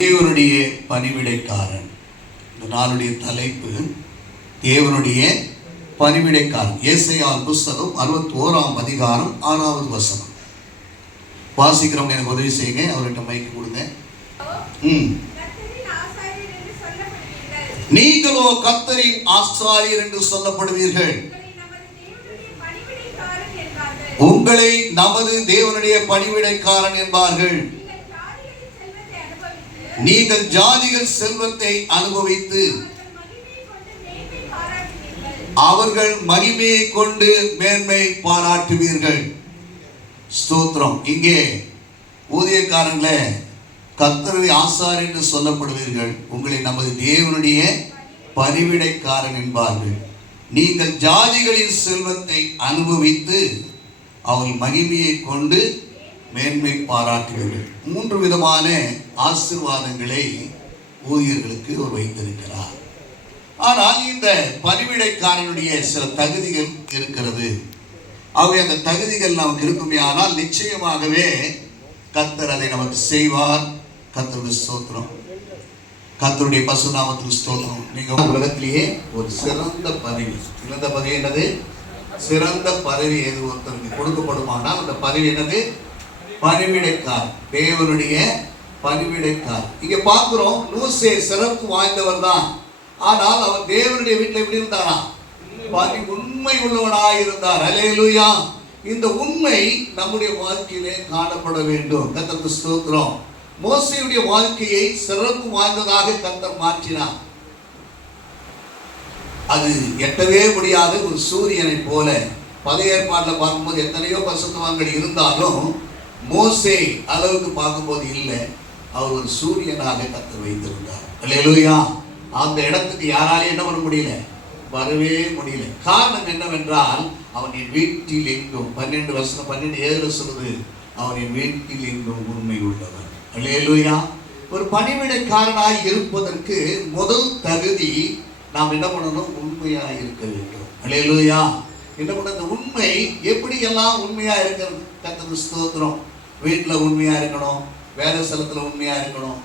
தேவனுடைய பணிவிடைக்காரன். இந்த நாளுடைய தலைப்பு தேவனுடைய பணிவிடைக்காரன். ஏசாயா புஸ்தகம் 61ஆம் அதிகாரம் 6வது வசனம். வாசிக்கிறவங்க எனக்கு உதவி செய்யுங்க. அவர்கிட்ட மைக்கு கொடுங்க. நீங்களோ கர்த்தரின் ஆசாரியர் என்று சொல்லப்படுவீர்கள். உங்களை நமது தேவனுடைய பணிவிடைக்காரன் என்பார்கள். நீங்கள் ஜாதிகள் செல்வத்தை அனுபவித்து அவர்கள் மகிமையை கொண்டு மேன்மை பாராட்டுவீர்கள். ஸ்தோத்திரம். இங்கே ஊதியக்காரங்களே, கர்த்தருடைய ஆசாரியர் என்று சொல்லப்படுவீர்கள். உங்களை நமது தேவனுடைய பணிவிடைக்காரன் என்பார்கள். நீங்கள் ஜாதிகளின் செல்வத்தை அனுபவித்து அவர்கள் மகிமையை கொண்டு மேன்மை பாராட்டுவீர்கள். 3 விதமான ஆசீர்வாதங்களை ஊழியர்களுக்கு அவர் வைத்திருக்கிறார். ஆனால் இந்த பணிவிடைக்காரனுடைய சில தகுதிகள் இருக்கிறது. அவை அந்த தகுதிகள் நமக்கு இருக்குமே ஆனால் நிச்சயமாகவே கர்த்தர் அதை நமக்கு செய்வார். கர்த்தருடைய ஸ்தோத்திரம், கர்த்தருடைய பசுநாமத்துக்கு ஸ்தோத்திரம். நீங்க உலகத்திலேயே ஒரு சிறந்த பதவி, சிறந்த பதவி என்னது? சிறந்த பதவி எது ஒருத்தருக்கு கொடுக்கப்படுமானால் அந்த பதவி என்னது? பணிவிடைக்கார். தேவனுடைய பணிவிடைக்கார். இங்க பார்க்கிறோம், மோசே சிறப்பு வாய்ந்தவர் தான். ஆனால் அவர் தேவனுடைய வீட்டில் எப்படி இருந்தாரா? உண்மை உள்ளவனாய் இருந்தார். அல்லேலூயா. இந்த உண்மை நம்முடைய வாழ்க்கையிலே காணப்பட வேண்டும். கர்த்தருக்கு ஸ்தோத்திரம். மோசேயுடைய வாழ்க்கையை சிறப்பு வாய்ந்ததாக கர்த்தர் மாற்றினார். அது எட்டவே முடியாத ஒரு சூரியனை போல. பழைய ஏற்பாட்டில் பார்க்கும்போது எத்தனையோ பரிசுத்தவான்கள் இருந்தாலும் மோசே அளவுக்கு பார்க்கும்போது இல்லை. அவர் ஒரு சூரியனாக கர்த்தர் வைத்திருந்தார். அல்லேலூயா. அந்த இடத்துக்கு யாராலையும் என்ன பண்ண முடியல? வரவே முடியல. காரணம் என்னவென்றால் அவனின் வீட்டில் எங்கும் 12:7 சொல்லுது, அவனின் வீட்டில் எங்கும் உண்மை உள்ளவன். அல்லேலூயா. ஒரு பணிவிடைக்காரனாய் இருப்பதற்கு முதல் தகுதி நாம் என்ன பண்ணணும்? உண்மையாக இருக்க வேண்டும். அல்லேலூயா. என்ன பண்ண? இந்த உண்மை எப்படி எல்லாம் உண்மையா இருக்கிறது? கர்த்தருக்கு ஸ்தோத்திரம். வீட்டில் உண்மையா இருக்கணும், வேலை ஸ்தலத்தில் உண்மையா இருக்கணும்.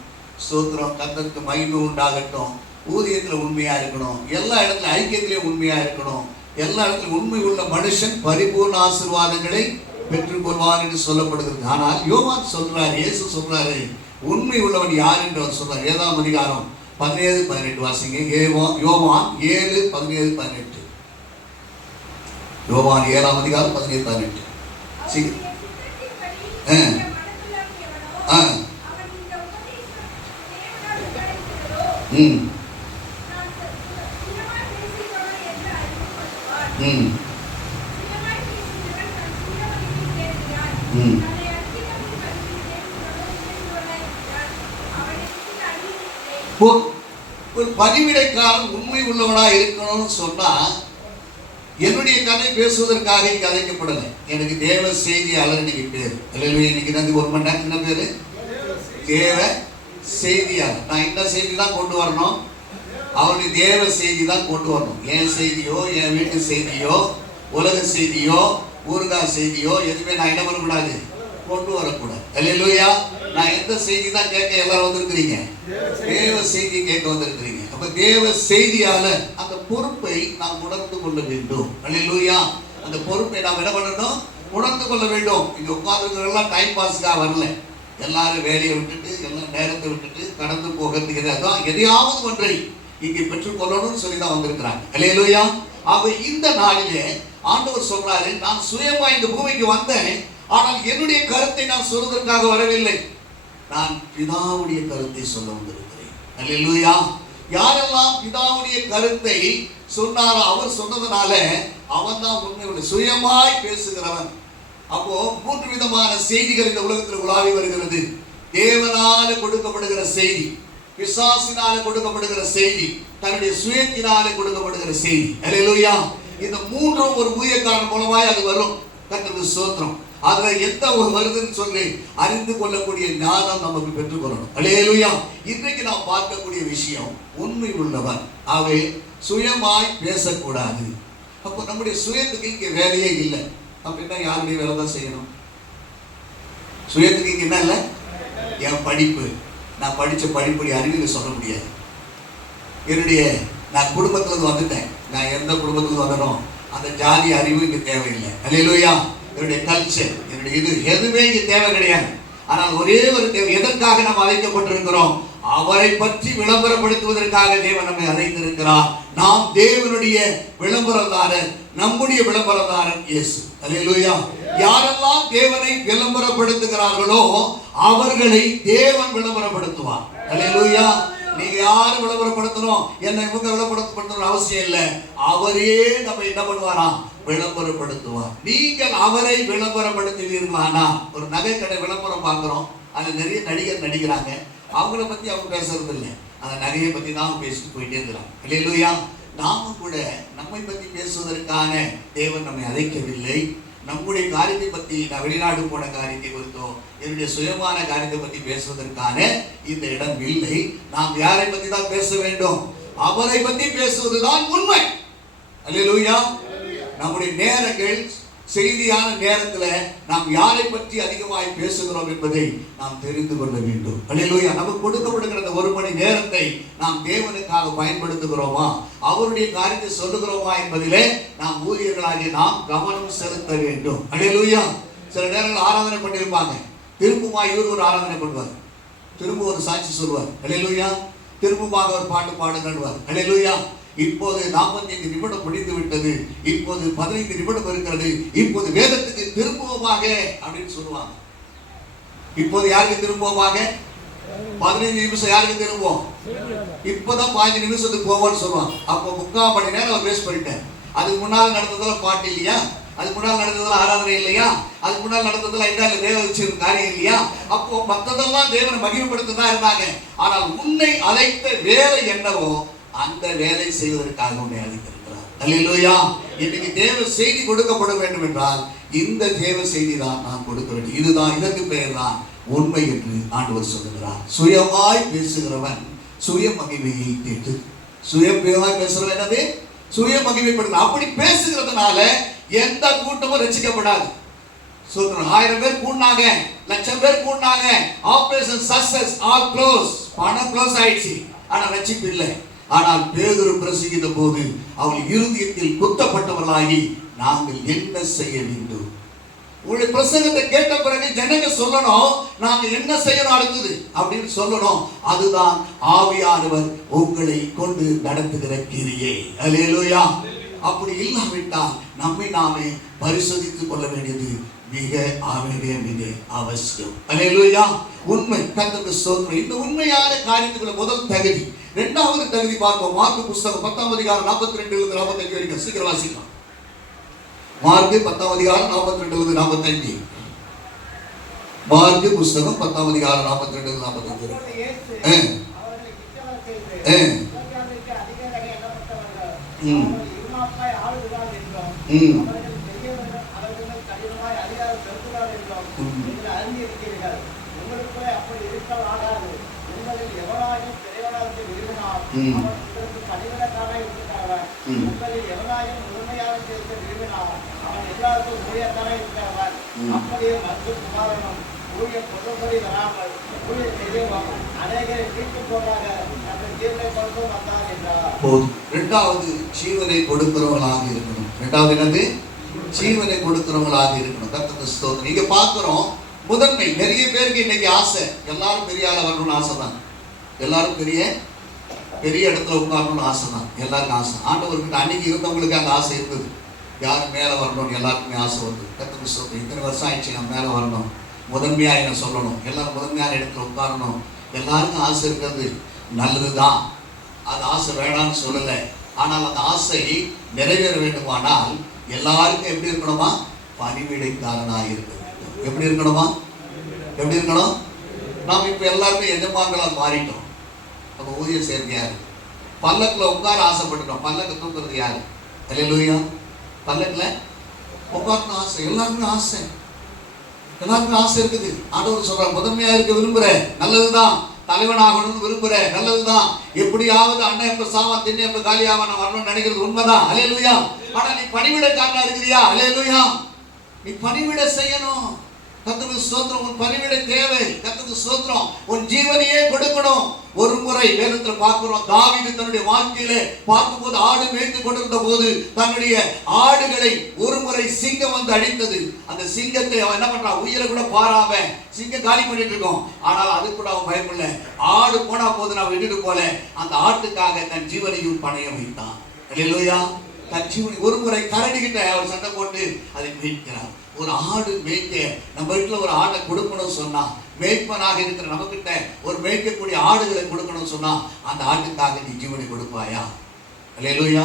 ஸ்தோத்திரம். கர்த்தருக்கு மகிமை உண்டாகட்டும். ஊதியத்தில் உண்மையா இருக்கணும். எல்லா இடத்துல ஐக்கியத்திலையும் உண்மையா இருக்கணும். எல்லா இடத்துலையும் உண்மை உள்ள மனுஷன் பரிபூர்ண ஆசீர்வாதங்களை பெற்றுக்கொள்வார் என்று சொல்லப்படுகிறது. ஆனால் யோவான் சொல்றாரு, இயேசு சொல்றாரு, உண்மை உள்ளவன் யார் என்று அவர் சொல்றார். 7ஆம் அதிகாரம் 17-18 வாசிங்க. யோவான் 7:17-18. யோவான் 7ஆம் அதிகாரம் 17-18. ஒரு பணிவிடைக்காரன் உண்மை உள்ளவனா இருக்கணும்னு சொன்னா, என்னுடைய கதை பேசுவதற்காக கதைக்கப்படலை. எனக்கு தேவ செய்தியாளர் இன்னைக்கு பேர். இன்னைக்கு வந்து 1 மணி நேரத்துக்கு என்ன பேரு? தேவ செய்தியாளர். நான் இந்த செய்தி தான் கொண்டு வரணும், அவருடைய தேவ செய்தி தான் கொண்டு வரணும். என் செய்தியோ, என் வீட்டு செய்தியோ, உலக செய்தியோ, ஊர்கா செய்தியோ எதுவுமே நான் என்ன பண்ணக்கூடாது? கொண்டு வரக்கூடாது. அல்லேலூயா. நான் எந்த செய்தி தான் கேட்க எல்லாரும் வந்திருக்கிறீங்க? தேவ செய்தி கேட்க வந்திருக்கிறீங்க. அப்ப தேவ செய்தியாளர் அந்த பொறுப்பை நாம் உணர்ந்து கொள்ள வேண்டும். அல்லேலூயா. அந்த பொறுப்பை நாம் என்ன பண்ணணும்? உணர்ந்து கொள்ள வேண்டும். இங்க உட்கார்ந்துக்கிறதெல்லாம் டைம் பாஸ்க்காக வரல. எல்லாரும் வேலையை விட்டுட்டு, எல்லாம் நேரத்தை விட்டுட்டு கடந்து போகிறதுக்கு தான் எதையாவது ஒன்றை இங்கே பெற்றுக்கொள்ளணும்னு சொல்லி தான் வந்திருக்கிறாங்க. அல்லேலூயா. ஆக இந்த நாளிலே ஆண்டவர் சொல்றாரு, நான் சுயமா இந்த பூமிக்கு வந்தேன், ஆனால் என்னுடைய கருத்தை நான் சொல்வதற்காக வரவில்லை, நான் பிதாவுடைய கருத்தை சொல்ல வந்திருக்கிறேன். அல்லேலூயா. யாரெல்லாம் பிதாவுடைய கருத்தை சொன்னாரோ அவர் சொன்னதுனால அவன் தான் உண்மை சுயமாய் பேசுகிறவன். அப்போ 3 விதமான செய்திகள் இந்த உலகத்தில் உலாவி வருகிறது. தேவனால கொடுக்கப்படுகிற செய்தி, பிசாசினால கொடுக்கப்படுகிற செய்தி, தன்னுடைய சுயத்தினால கொடுக்கப்படுகிற செய்தி. அல்லேலூயா. இந்த 3ம் ஒரு ஊழியக்காரன் மூலமாய் அது வரும். கர்த்தருக்கு ஸ்தோத்திரம். அதுல எந்த ஒரு வருதுன்னு சொல்லி அறிந்து கொள்ளக்கூடிய ஞானம் நமக்கு பெற்றுக்கொள்ளணும். அல்லேலூயா. இன்றைக்கு நாம் பார்க்கக்கூடிய விஷயம் உண்மை உள்ளவன். அவை சுயமாய் பேசக்கூடாது. அப்போ நம்முடைய சுயத்துக்கு இங்க வேலையே இல்லை அப்படின்னா யாருடைய வேலை தான் செய்யணும்? சுயத்துக்கு இங்க என்ன இல்லை? என் படிப்பு, நான் படித்த படிப்படி அறிவில் சொல்ல முடியாது. நான் குடும்பத்திலிருந்து வந்துட்டேன். நான் எந்த குடும்பத்திலிருந்து வந்தனோ அந்த ஜாதி அறிவு இங்கே தேவையில்லை. அல்லேலூயா. என்னுடைய கல்ச்சர், என்னுடைய இது எதுவுமே இங்கே தேவை கிடையாது. ஆனால் ஒரே ஒரு தேவை, எதற்காக நாம் அழைக்கப்பட்டிருக்கிறோம்? அவரை பற்றி விளம்பரப்படுத்துவதற்காக தேவன் நம்மை அழைத்திருக்கிறார். நாம் தேவனுடைய விளம்பரதாரர், நம்முடைய விளம்பரதாரன் இயேசு. அல்லேலூயா. யாரெல்லாம் தேவனை விளம்பரப்படுத்துகிறார்களோ அவர்களை தேவன் விளம்பரப்படுத்துவார். அல்லேலூயா. நீங்க யாரும் விளம்பரப்படுத்தணும், என்னை இவங்க விளம்பரப்படுத்தணும் அவசியம் இல்லை. அவரே நம்ம என்ன பண்ணுவாராம்? விளம்பரப்படுத்துவார். நீங்கள் அவரை விளம்பரப்படுத்துவீர்களானா? ஒரு நகை கடை விளம்பரம் பார்க்கிறோம், அதுல நிறைய நடிகர் நடிக்கிறாங்க. அவங்கள பத்தி அவங்க பேசுறது இல்லை, அந்த நகையை பத்தி தான் பேசிட்டு போயிட்டே இருக்கிறாங்க. அல்லேலூயா. நாம கூட நம்மை பத்தி பேசுவதற்கான தேவன் நம்மை அழைக்கவில்லை. நம்முடைய காரியத்தை பற்றி, நான் வெளிநாடு போன காரியத்தை குறித்தோ என்னுடைய சுயமான காரியத்தை பற்றி பேசுவதற்கான இந்த இடம் இல்லை. நாம் யாரை பற்றி தான் பேச வேண்டும்? அவரை பற்றி பேசுவதுதான் உண்மை. அல்லேலூயா. நம்முடைய நேரங்கள், செய்தியான நேரத்தில் நாம் யாரை பற்றி அதிகமாய் பேசுகிறோம் என்பதை நாம் தெரிந்து கொள்ள வேண்டும். அல்லேலூயா. நமக்கு கொடுக்கப்படுகிற அந்த ஒரு மணி நேரத்தை நாம் தேவனுக்காக பயன்படுத்துகிறோமா, அவருடைய காரியத்தை சொல்லுகிறோமா என்பதிலே நாம் ஊழியர்களாகிய நாம் கவனம் செலுத்த வேண்டும். அல்லேலூயா. சில நேரங்கள் ஆராதனை பண்ணியிருப்பாங்க, திரும்பமா இவர் ஒரு ஆராதனை பண்ணுவார், திரும்ப ஒரு சாட்சி சொல்லுவார். அல்லேலூயா. திரும்பமாக ஒரு பாட்டு பாடுங்கள்வார். அல்லேலூயா. இப்போது 45 நிமிடம் முடிந்து விட்டது, இப்போது 15 நிமிடம் இருக்கிறது, இப்போது வேதத்துக்கு திரும்புவோமாக அப்படின்னு சொல்லுவாங்க. இப்போது யாருக்கு திரும்புவோமாக? 15 நிமிஷம் யாருக்கு திரும்புவோம்? இப்பதான் 15 நிமிஷத்துக்கு போவோம்னு சொல்லுவாங்க. அப்போ 3/4 மணி நேரம் அவர் வேஸ்ட் பண்ணிட்டேன். அதுக்கு முன்னால் நடந்ததெல்லாம் பாட்டு இல்லையா? அதுக்கு முன்னால் நடந்ததெல்லாம் ஆராதனை இல்லையா? அதுக்கு முன்னால் நடந்ததெல்லாம் என்ன தேவ வச்சிருக்க காரியம் இல்லையா? அப்போ மற்றதெல்லாம் தேவனை மகிமைப்படுத்த தான் இருந்தாங்க. ஆனால் உன்னை அழைத்த வேலை என்னவோ அந்த வேலை செய்வதற்காக உன்னை அழைத்திருக்கிறார். அல்லேலூயா. இன்னைக்கு தேவ செய்தி கொடுக்கப்பட வேண்டும் என்றால் இந்த தேவ செய்தி தான் நான் கொடுக்க வேண்டும். இதுதான், இதற்கு பெயர் தான் உண்மை என்று ஆண்டவர் சொல்லுகிறார். சுயமாய் பேசுகிறவன் சுய மகிமையை தேட்டு. சுயமாய் பேசுகிறவன் என்னது? சுய மகிமைப்படுத்த. அப்படி பேசுகிறதுனால எந்த கூட்டமும் ரட்சிக்கப்படாது. சொல்றோம், 1000 பேர் கூடினாங்க, 1,00,000 பேர் கூடினாங்க, ஆபரேஷன் சக்சஸ், ஆல் க்ளோஸ், பணம் க்ளோஸ் ஆயிடுச்சு, ஆனா ரட்சிப்பு இல்லை. ஆனால் பேதுரு பிரசங்கித்த போது அவள் இருதயத்தில் குத்தப்பட்டவர்களாகி நாங்கள் என்ன செய்ய வேண்டும்? உங்களுடைய பிரசங்கத்தை கேட்ட பிறகு ஜனங்க சொல்லணும், நாங்க என்ன செய்யணும் அடுத்தது அப்படின்னு சொல்லணும். அதுதான் ஆவியானவர் உங்களை கொண்டு நடத்துகிற கிரியை. அல்லேலூயா. அப்படி இல்லாவிட்டால் நம்மை நாமே பரிசோதித்துக் கொள்ள வேண்டியது மிக அவசியம். அல்லேலூயா. உண்மை. கர்த்தருக்கு ஸ்தோத்திரம். இந்த உண்மையான காரியத்துக்குள்ள முதல் தகுதி. இரண்டாவது தகுதி பார்ப்போம். மார்க்கு புஸ்தகம் 10ஆம் அதிகாரம் 42 45 வரைக்கும் சீக்கிரம் வாசிக்கலாம். மார்க்கு 10ஆம் அதிகாரம் 42 45. மார்க்கு புஸ்தகம் 10ஆம் அதிகாரம் 42 45. இரண்டாவது ஜீவனை கொடுக்கிறவங்களாக இருக்கணும். இரண்டாவது என்னது? ஜீவனை கொடுக்கிறவங்களாக இருக்கணும். கர்த்தருக்கு ஸ்தோத்திரம். நீங்க பார்க்கிறோம், முதன்மை. நிறைய பேருக்கு இன்னைக்கு ஆசை, எல்லாரும் பெரிய ஆள வரணும்னு ஆசை தான். எல்லாரும் பெரிய இடத்துல உட்காரணும்னு ஆசை தான். எல்லாருக்கும் ஆசை. ஆண்டவர்கிட்ட அன்னைக்கு இருந்தவங்களுக்கு அந்த ஆசை இருந்தது. யாரும் மேலே வரணும்னு எல்லாருக்குமே ஆசை வருது. கர்த்தருக்கு ஸ்தோத்திரம். இத்தனை வருஷம் ஆயிடுச்சு, நான் மேலே வரணும், முதன்மையா என்ன சொல்லணும், எல்லாரும் முதன்மையான இடத்துல உட்காரணும். எல்லாருக்கும் ஆசை இருக்கிறது நல்லதுதான், அது ஆசை வேணாம்னு சொல்லலை. ஆனால் அந்த ஆசை நிறைவேற வேண்டுமானால் எல்லாருக்கும் எப்படி இருக்கணுமா? பணிவிடைக்காரனாக இருக்க வேண்டும். எப்படி இருக்கணுமா? எப்படி இருக்கணும்? நாம் இப்ப எல்லாருமே எஜமான்களாக மாறிட்டோம். நம்ம ஊழியர் சேர்ந்து யாரு? பல்லக்கில் உட்கார ஆசைப்பட்டுட்டோம். பல்லக்கு தூக்குறது யாரு? அல்லேலூயா. பல்லக்கில் உட்காரணும் ஆசை, எல்லாருக்குமே ஆசை, எல்லாருக்குமே ஆசை இருக்குது. ஆண்டவர் சொல்றார், முதன்மையா இருக்க விரும்புற, நல்லதுதான். தலைவனாகணும்னு விரும்புற, நல்லதுதான். எப்படியாவது அண்ணன் எப்ப சாமா திண்ணை எப்ப காலியாக நான் வரணும்னு நினைக்கிறது உண்மைதான். அல்லேலூயா. ஆனா நீ பணிவிடைக்காரனா இருக்கிறியா? அல்லேலூயா. நீ பணிவிடை செய்யணும். கர்த்தருக்கு ஸ்தோத்திரம். உன் பணிவிடை தேவை. கர்த்தருக்கு ஸ்தோத்திரம். உன் ஜீவனையே கொடுக்கணும். ஒரு முறை வேதத்துல பார்க்கிறோம், தாவீது தன்னுடைய வாழ்க்கையில பார்க்கும்போது ஆடு மேய்த்து கொண்டிருந்த போது தன்னுடைய ஆடுகளை ஒரு முறை சிங்கம் வந்து அடித்தது. அந்த சிங்கத்தை அவன் என்ன பண்றான், உயிரை கூட பாராம சிங்கம் காலி பண்ணிட்டு இருக்கோம். ஆனால் அது கூட அவன் பயப்படல. ஆடு போனா போது நான் விட்டுட்டு போல அந்த ஆட்டுக்காக தன் ஜீவனையும் பணையம் வைத்தான். அல்லேலூயா. தன் ஜீவனை ஒரு முறை கரடிக்கிட்ட அவர் சண்டை போட்டு அதை மீட்கிறார். ஒரு ஆடு மேய்க்க நம்ம வீட்டில் ஒரு ஆடை கொடுக்கணும்னு சொன்னா, மேய்ப்பனாக இருக்கிற நம்ம கிட்ட ஒரு மேய்க்கக்கூடிய ஆடுகளை கொடுக்கணும்னு சொன்னா, அந்த ஆட்டுக்காக நீ ஜீவனை கொடுப்பாயா? அல்லேலூயா.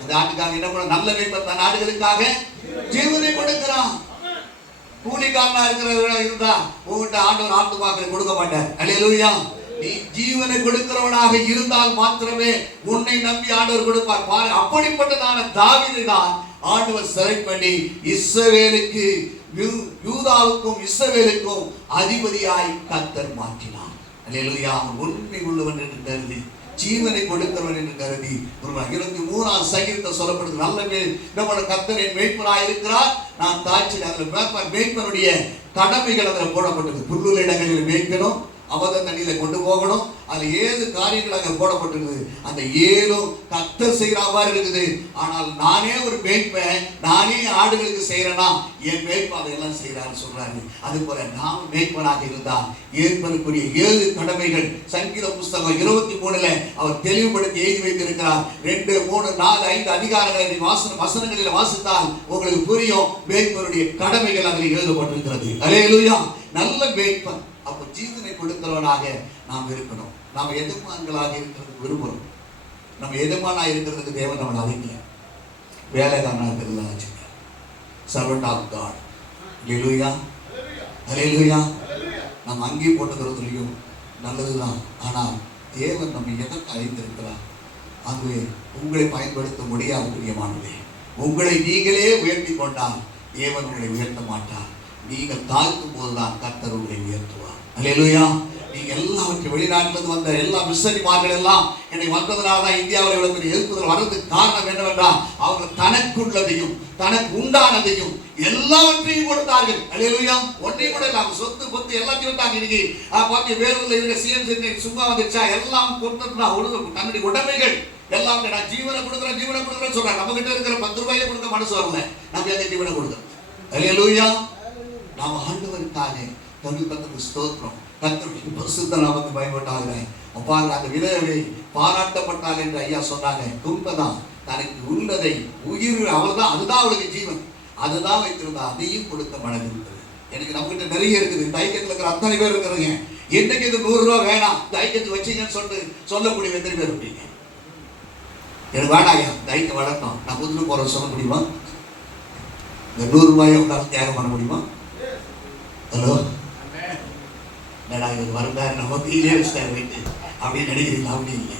அந்த ஆட்டுக்காக என்ன பண்ண, நல்ல மேய்ப்பன் தன் ஆடுகளுக்காக ஜீவனை கொடுக்கிறான். கூலிக்காரனா இருக்கிறவர்களா இருந்தா உங்ககிட்ட ஆண்டவர் ஆத்துமாக்களை கொடுக்க மாட்டார். அல்லேலூயா. நீ ஜீவனை கொடுக்கிறவனாக இருந்தால் மாத்திரமே உன்னை நம்பி ஆண்டவர் கொடுப்பார். பாரு, அப்படிப்பட்டதான தாவீதை தான் ஆண்டவர் செலக்ட் பண்ணி இஸ்ரவேலுக்கு, யூதாவுக்கும் இஸ்ரவேலுக்கும் அதிபதியாய் கர்த்தர் மாற்றினார். அல்லேலூயா. உண்மை உள்ளவன் என்று கருதி, ஜீவனை கொடுக்கிறவன் என்று கருதி, 23ஆம் சங்கீதத்தில் சொல்லப்படுது, நல்ல நம்மளோட கர்த்தர் என் மேய்ப்பனாய் இருக்கிறார், நான் தாட்சி. அதில் மேய்ப்பனுடைய கடமைகள் அதில் போடப்பட்டது. புல்லுள்ள இடங்களில் மேய்க்கணும், அவத தண்ணியில கொண்டு போகணும். அது 7 காரியங்கள் அங்க போடப்பட்டிருக்குது. அந்த 7ம் கர்த்தர் செய்யற மாதிரி இருக்குது. ஆனால் நானே ஒரு மேய்ப்பேன், நானே ஆடுகளுக்கு செய்யறேன்னா என் மேய்ப்பன் அதையெல்லாம் செய்யறான்னு சொல்றாரு. அது போல நாம் மேய்ப்பனாக இருந்தா ஏற்பதற்குரிய 7 கடமைகள் சங்கீத புஸ்தகம் 23ல அவர் தெளிவுபடுத்தி எழுதி வைத்திருக்கிறார். 2, 3, 4, 5 அதிகாரங்களை வசனங்களில் வாசித்தால் உங்களுக்கு புரியும். மேய்ப்பனுடைய கடமைகள் அதில் எழுதப்பட்டிருக்கிறது. அல்லேலூயா. நல்ல மேய்ப்பன் அப்ப ஜீவனை கொடுக்கிறவனாக நாம் இருக்கணும். நாம் எஜமான்களாக இருக்கிறதுக்கு விரும்புகிறோம். நம்ம எஜமானா இருக்கிறதுக்கு தேவன் நம்மளை அழைக்கல, வேலைக்காரனா இருக்கிறதா வச்சுக்க. Servant of God. Hallelujah. Hallelujah. நம்ம அங்கேயும் போட்டுக்கிறதுலையும் நல்லதுதான். ஆனால் தேவன் நம்ம எதற்கு அழைத்திருக்கிறார்? ஆகவே உங்களை பயன்படுத்த முடியாது பிரியமானதே. உங்களை நீங்களே உயர்த்தி கொண்டால் தேவன் உங்களை உயர்த்த மாட்டார். நீங்கள் தாழ்த்தும் போதுதான் கர்த்தர் உங்களை உயர்த்துவார். அல்லேலூயா. நீங்க எல்லாவற்றையும் வெளிநாட்டிலிருந்து வந்த எல்லா மிஷனரிமார்கள் எல்லாம் என்னை வந்ததுனால தான் இந்தியாவில் இவ்வளவு பெரிய எழுப்புதல் வர்றதுக்கு காரணம் என்னவென்றால் அவர்கள் தனக்குள்ளதையும் தனக்கு உண்டானதையும் எல்லாவற்றையும் கொடுத்தார்கள். அல்லேலூயா. ஒன்றையும் கூட இல்லாம சொத்து பொத்து எல்லாத்தையும் விட்டாங்க. இன்னைக்கு பார்த்து வேலூர்ல இருக்கிற சிஎம்சி சும்மா வந்துச்சா எல்லாம் கொடுத்தா தன்னுடைய உடைமைகள் எல்லாம் நான் ஜீவனை கொடுக்குறேன் சொல்றாங்க. நம்ம கிட்ட இருக்கிற 10 ரூபாயை கொடுக்க மனசு வரல, நம்ம எதை ஜீவனை கொடுக்குறோம். அல்லேலூயா. நாம் ஆண்டவருக்காக கர்த்தருக்கு ஸ்தோத்திரம். கர்த்தருக்கு பரிசுத்த நாமத்துக்கு பயப்பட்டாங்க. அப்பா, அந்த விதவை பாராட்டப்பட்டாள் என்று ஐயா சொன்னாங்க. உண்மைதான். தனக்கு உள்ளதை உயிர் அவள்தான், அதுதான் அவளுக்கு ஜீவன், அதுதான் வைத்திருந்தா அதையும் கொடுக்க மனது இருந்தது. எனக்கு நம்ம கிட்ட நிறைய இருக்குது. இந்த ஐக்கியத்தில் இருக்கிற அத்தனை பேர் இருக்கிறீங்க. என்னைக்கு இது 100 ரூபா வேணாம், இந்த ஐக்கியத்தை வச்சுங்கன்னு சொல்லக்கூடிய எத்தனை பேர் இருப்பீங்க? எனக்கு வேணாம் ஐயா, இந்த ஐக்கியம் வளர்த்தோம், நான் முதல்ல போற சொல்ல முடியுமா? இந்த 100 ரூபாயை உங்களால் தியாகம் பண்ண முடியுமா? ஹலோ, இவர் வந்தாரு நம்ம கீழே வச்சுட்டாரு வைத்து அப்படின்னு நினைக்கிறீங்களா? அப்படி இல்லை.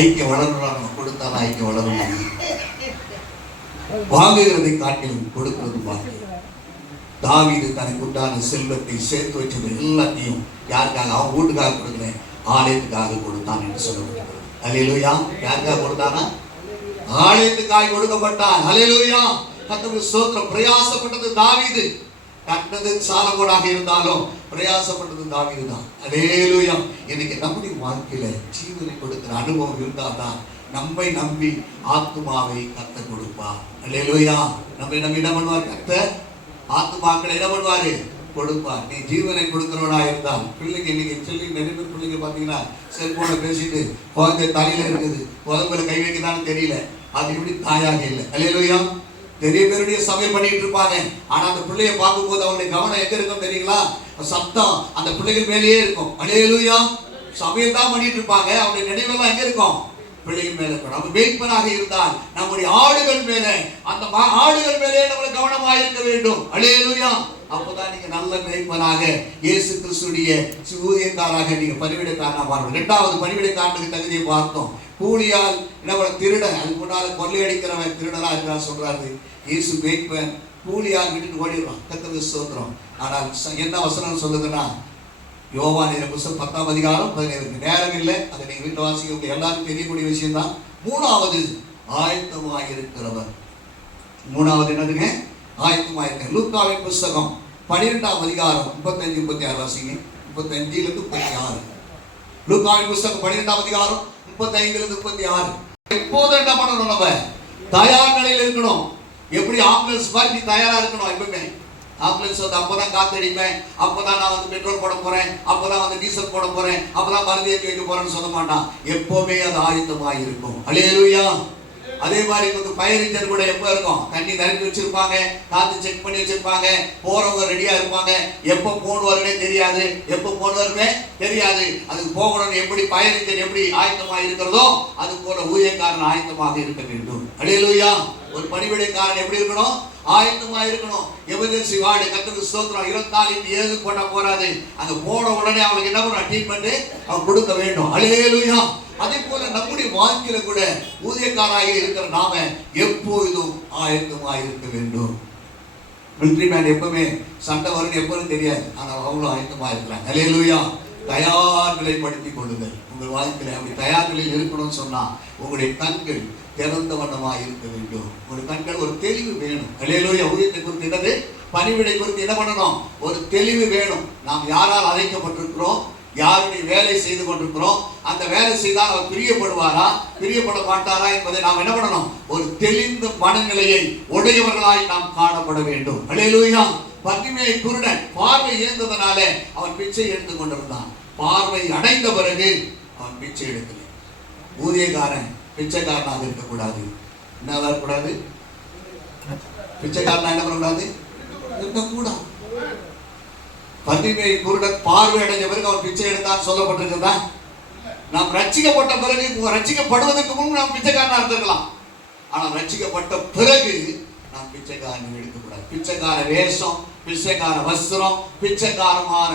ஐக்கியம் வளரணும். நம்ம கொடுத்தாலும் ஐக்கியம் வளரணும். வாங்குகிறதை காட்டிலும் கொடுக்கிறது வாங்க. தாவீது தனக்கு உண்டான செல்வத்தை சேர்த்து வச்சது எல்லாத்தையும் யாருக்காக? அவன் வீட்டுக்காக கொடுக்கல, ஆலயத்துக்காக கொடுத்தான் என்று சொல்லப்பட்டிருக்கிறது. அல்லேலூயா. யாருக்காக கொடுத்தானா? ஆலயத்துக்காக கொடுக்கப்பட்டான். அல்லேலூயா. கர்த்தருக்கு ஸ்தோத்திரம். பிரயாசப்பட்டது தாவீது, கட்டது சாலமோனாக இருந்தாலும் பிரயாசப்பட்டது தாவீது தான். அல்லேலூயா. இன்னைக்கு நம்முடைய வாழ்க்கையில ஜீவனை கொடுக்கிற அனுபவம் இருந்தால்தான் நம்மை நம்பி ஆத்துமாவை கர்த்தர் கொடுப்பார். அல்லேலூயா. நம்ம என்ன பண்ணுவார்? கர்த்தர் ஆத்துமாக்களை என்ன பண்ணுவாரு? கொடுப்பார். நீ ஜீவனை கொடுக்கிறவனா இருந்தால் பிள்ளைங்க, இன்னைக்கு நிறைய பேர் பிள்ளைங்க பார்த்தீங்கன்னா செல்போனை பேசிட்டு குழந்தை தலையில இருக்குது, குழந்தைல கை வைக்கதான்னு தெரியல, அது எப்படி தாயாக இல்லை. அல்லேலூயா. நிறைய பேருடைய சமையல் பண்ணிட்டு இருப்பாங்க. ஆனா அந்த பிள்ளைய பார்க்கும்போது அவங்களுடைய கவனம் எங்க இருக்கும் தெரியுங்களா? சத்தம் அந்த பிள்ளைகள் மேலேயே இருக்கும். அல்லேலூயா. சமையல் தான் பண்ணிட்டு இருப்பாங்க, அவங்களுடைய நினைவெல்லாம் எங்க இருக்கும்? பிள்ளைகள் மேல இருக்கும். நம்ம மேய்ப்பனாக இருந்தால் நம்முடைய ஆடுகள் மேல, அந்த ஆடுகள் மேலே நம்ம கவனமாக இருக்க வேண்டும். அல்லேலூயா. அப்போதான் நீங்க நல்ல மேய்ப்பனாக, இயேசு கிறிஸ்துடைய ஊழியக்காரராக நீங்க பணிவிடைக்காரனா மாறணும். 2வது பணிவிடைக்காரனுக்கு தகுதியை பார்த்தோம். கூலியால் என்ன திருட, அதுக்கு முன்னால கொள்ளையடிக்கிறவன் திருடனா இருக்கிறான் சொல்றாரு. இயேசு மேய்ப்பன், கூலியால் விட்டுட்டு ஓடிடுறான். கர்த்தருக்கு ஸ்தோத்திரம். ஆனால் என்ன வசனம் சொல்லுதுன்னா, யோவான் புத்தகம் 10ஆம் அதிகாரம் 17. நேரம் இல்லை, அதை நீங்க வீட்டு வாசிக்க எல்லாருக்கும் தெரியக்கூடிய விஷயம் தான். 3வது ஆயத்தமாயிருக்கிறவர். 3வது என்னதுங்க? ஆயத்தமாயிருக்க. லூக்காவின் புத்தகம் 12ஆம் அதிகாரம் 35 36 வாசிங்க. 35 36. லூக்காவின் புத்தகம் 12ஆம் அதிகாரம் 35 36. எப்போதும் என்ன பண்ணணும்? நம்ம தயார் நிலையில் இருக்கணும். எப்படி ஆம்புலன்ஸ் மாதிரி நீ தயாரா இருக்கணும். எப்பவுமே ஆம்புலன்ஸ் வந்து அப்பதான் காத்தடிப்பேன், அப்பதான் நான் வந்து பெட்ரோல் போட போறேன், அப்பதான் வந்து டீசல் போட போறேன், அப்பதான் மருந்து ஏற்றி வைக்க போறேன்னு சொல்ல மாட்டான். எப்பவுமே அது ஆயத்தமாக இருக்கும். அல்லேலூயா. அதே மாதிரி வந்து ஃபயர் இன்ஜின் கூட எப்போ இருக்கும்? தண்ணி நிரப்பி வச்சிருப்பாங்க, காத்து செக் பண்ணி வச்சிருப்பாங்க, போறவங்க ரெடியா இருப்பாங்க. எப்போ போன் வரும்னே தெரியாது, எப்போ போன் வருமே தெரியாது. அதுக்கு போகணும்னு எப்படி ஃபயர் இன்ஜின் எப்படி ஆயத்தமாக இருக்கிறதோ அது போல ஊழியக்காரன் ஆயத்தமாக இருக்க வேண்டும். அல்லேலூயா. ஒரு பணிவிடைக்காரன் எப்படி இருக்கணும்? ஆயத்தமா இருக்கணும். எமர்ஜென்சி வார்டு கர்த்தருக்கு ஸ்தோத்திரம் 24/7 போட்டா போறாது. அங்க போன உடனே அவனுக்கு என்ன பண்ண ட்ரீட்மெண்ட் அவன் கொடுக்க வேண்டும். அல்லேலூயா. அதே போல நம்முடைய வாழ்க்கையில கூட ஊழியக்காராக இருக்கிற நாம எப்போதும் ஆயத்தமா இருக்க வேண்டும். மிலிட்டரி மேன் எப்பவுமே சண்டை வரும்னு எப்பவும் தெரியாது, ஆனால் அவ்வளவு ஆயத்தமா இருக்கிறாங்க. அல்லேலூயா. தயார் நிலைப்படுத்திக் கொள்ளுங்கள். உங்கள் வாழ்க்கையில அப்படி தயார் நிலையில் இருக்கணும்னு சொன்னா உங்களுடைய கண்கள் திறந்த வண்ணமாக இருக்க வேண்டும். ஒரு கண்கள் ஒரு தெளிவு வேணும். அல்லேலூயா. ஊழியத்தை குறித்து என்னது? பணிவிடை குறித்து என்ன பண்ணணும்? ஒரு தெளிவு வேணும். நாம் யாரால் அழைக்கப்பட்டிருக்கிறோம், யாருடைய வேலை செய்து கொண்டிருக்கிறோம், அந்த வேலை செய்தால் அவர் பிரியப்படுவாரா பிரியப்பட மாட்டாரா என்பதை நாம் என்ன பண்ணணும்? ஒரு தெளிந்த மனநிலையை உடையவர்களாய் நாம் காணப்பட வேண்டும். அல்லேலூயா. பன்னிமேய் குருடன் பார்வை இழந்ததனால அவன் பிச்சை எடுத்து கொண்டிருந்தான். பார்வை அடைந்த பிறகு அவன் பிச்சை எடுக்கல. ஊழியக்காரன் பிச்சைக்காரனாக இருக்கக்கூடாது. என்ன வரக்கூடாது? பிச்சைக்காரனா என்ன பண்ணக்கூடாது? இருக்கக்கூடாது. பன்னிமேய் குருடன் பார்வை அடைஞ்ச பிறகு அவன் பிச்சை எடுத்தான் சொல்லப்பட்டிருக்கிறதா? நாம் ரட்சிக்கப்பட்ட பிறகு, ரட்சிக்கப்படுவதற்கு முன்பு நாம் பிச்சைக்காரனா இருந்திருக்கலாம். ஆனால் ரட்சிக்கப்பட்ட பிறகு நாம் பிச்சைக்காரன் எடுக்கக்கூடாது. பிச்சைக்கார வேஷம், பிச்சைக்கார வஸ்திரம், பிச்சைக்காரமான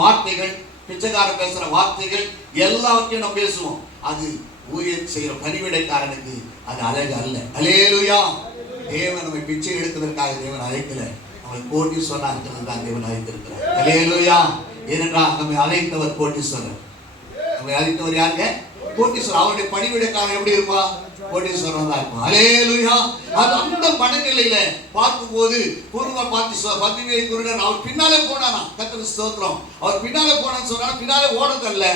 வார்த்தைகள், பிச்சைக்காரன் பேசுற வார்த்தைகள் எல்லாவற்றையும் நாம் பேசுவோம். அது ஊழியம் செய்கிற பணிவிடைக்காரனுக்கு அது அழகு அல்ல. அல்லேலூயா. தேவன் நம்மை பிச்சை எடுப்பதற்காக தேவன் அழைக்கல, நம்மை கோட்டீஸ்வரனா இருக்கிறது தான் தேவன் அழைத்திருக்கிறார். அல்லேலூயா. ஏனென்றால் நம்மை அழைத்தவர் கோட்டீஸ்வரர். நம்மை அழைத்தவர் யாருங்க? கோட்டீஸ்வரர். அவருடைய பணிவிடைக்காரன் எப்படி இருப்பா? கோட்டீஸ்வரன் தான் இருப்பான். அல்லேலூயா. அது அந்த மனநிலையில பார்க்கும்போது பூர்வ பன்னிமேய் குருடன் அவர் பின்னாலே போனானா? கர்த்தருக்கு ஸ்தோத்திரம். அவர் பின்னாலே போனான்னு சொன்னா பின்னாலே ஓடுதல்ல,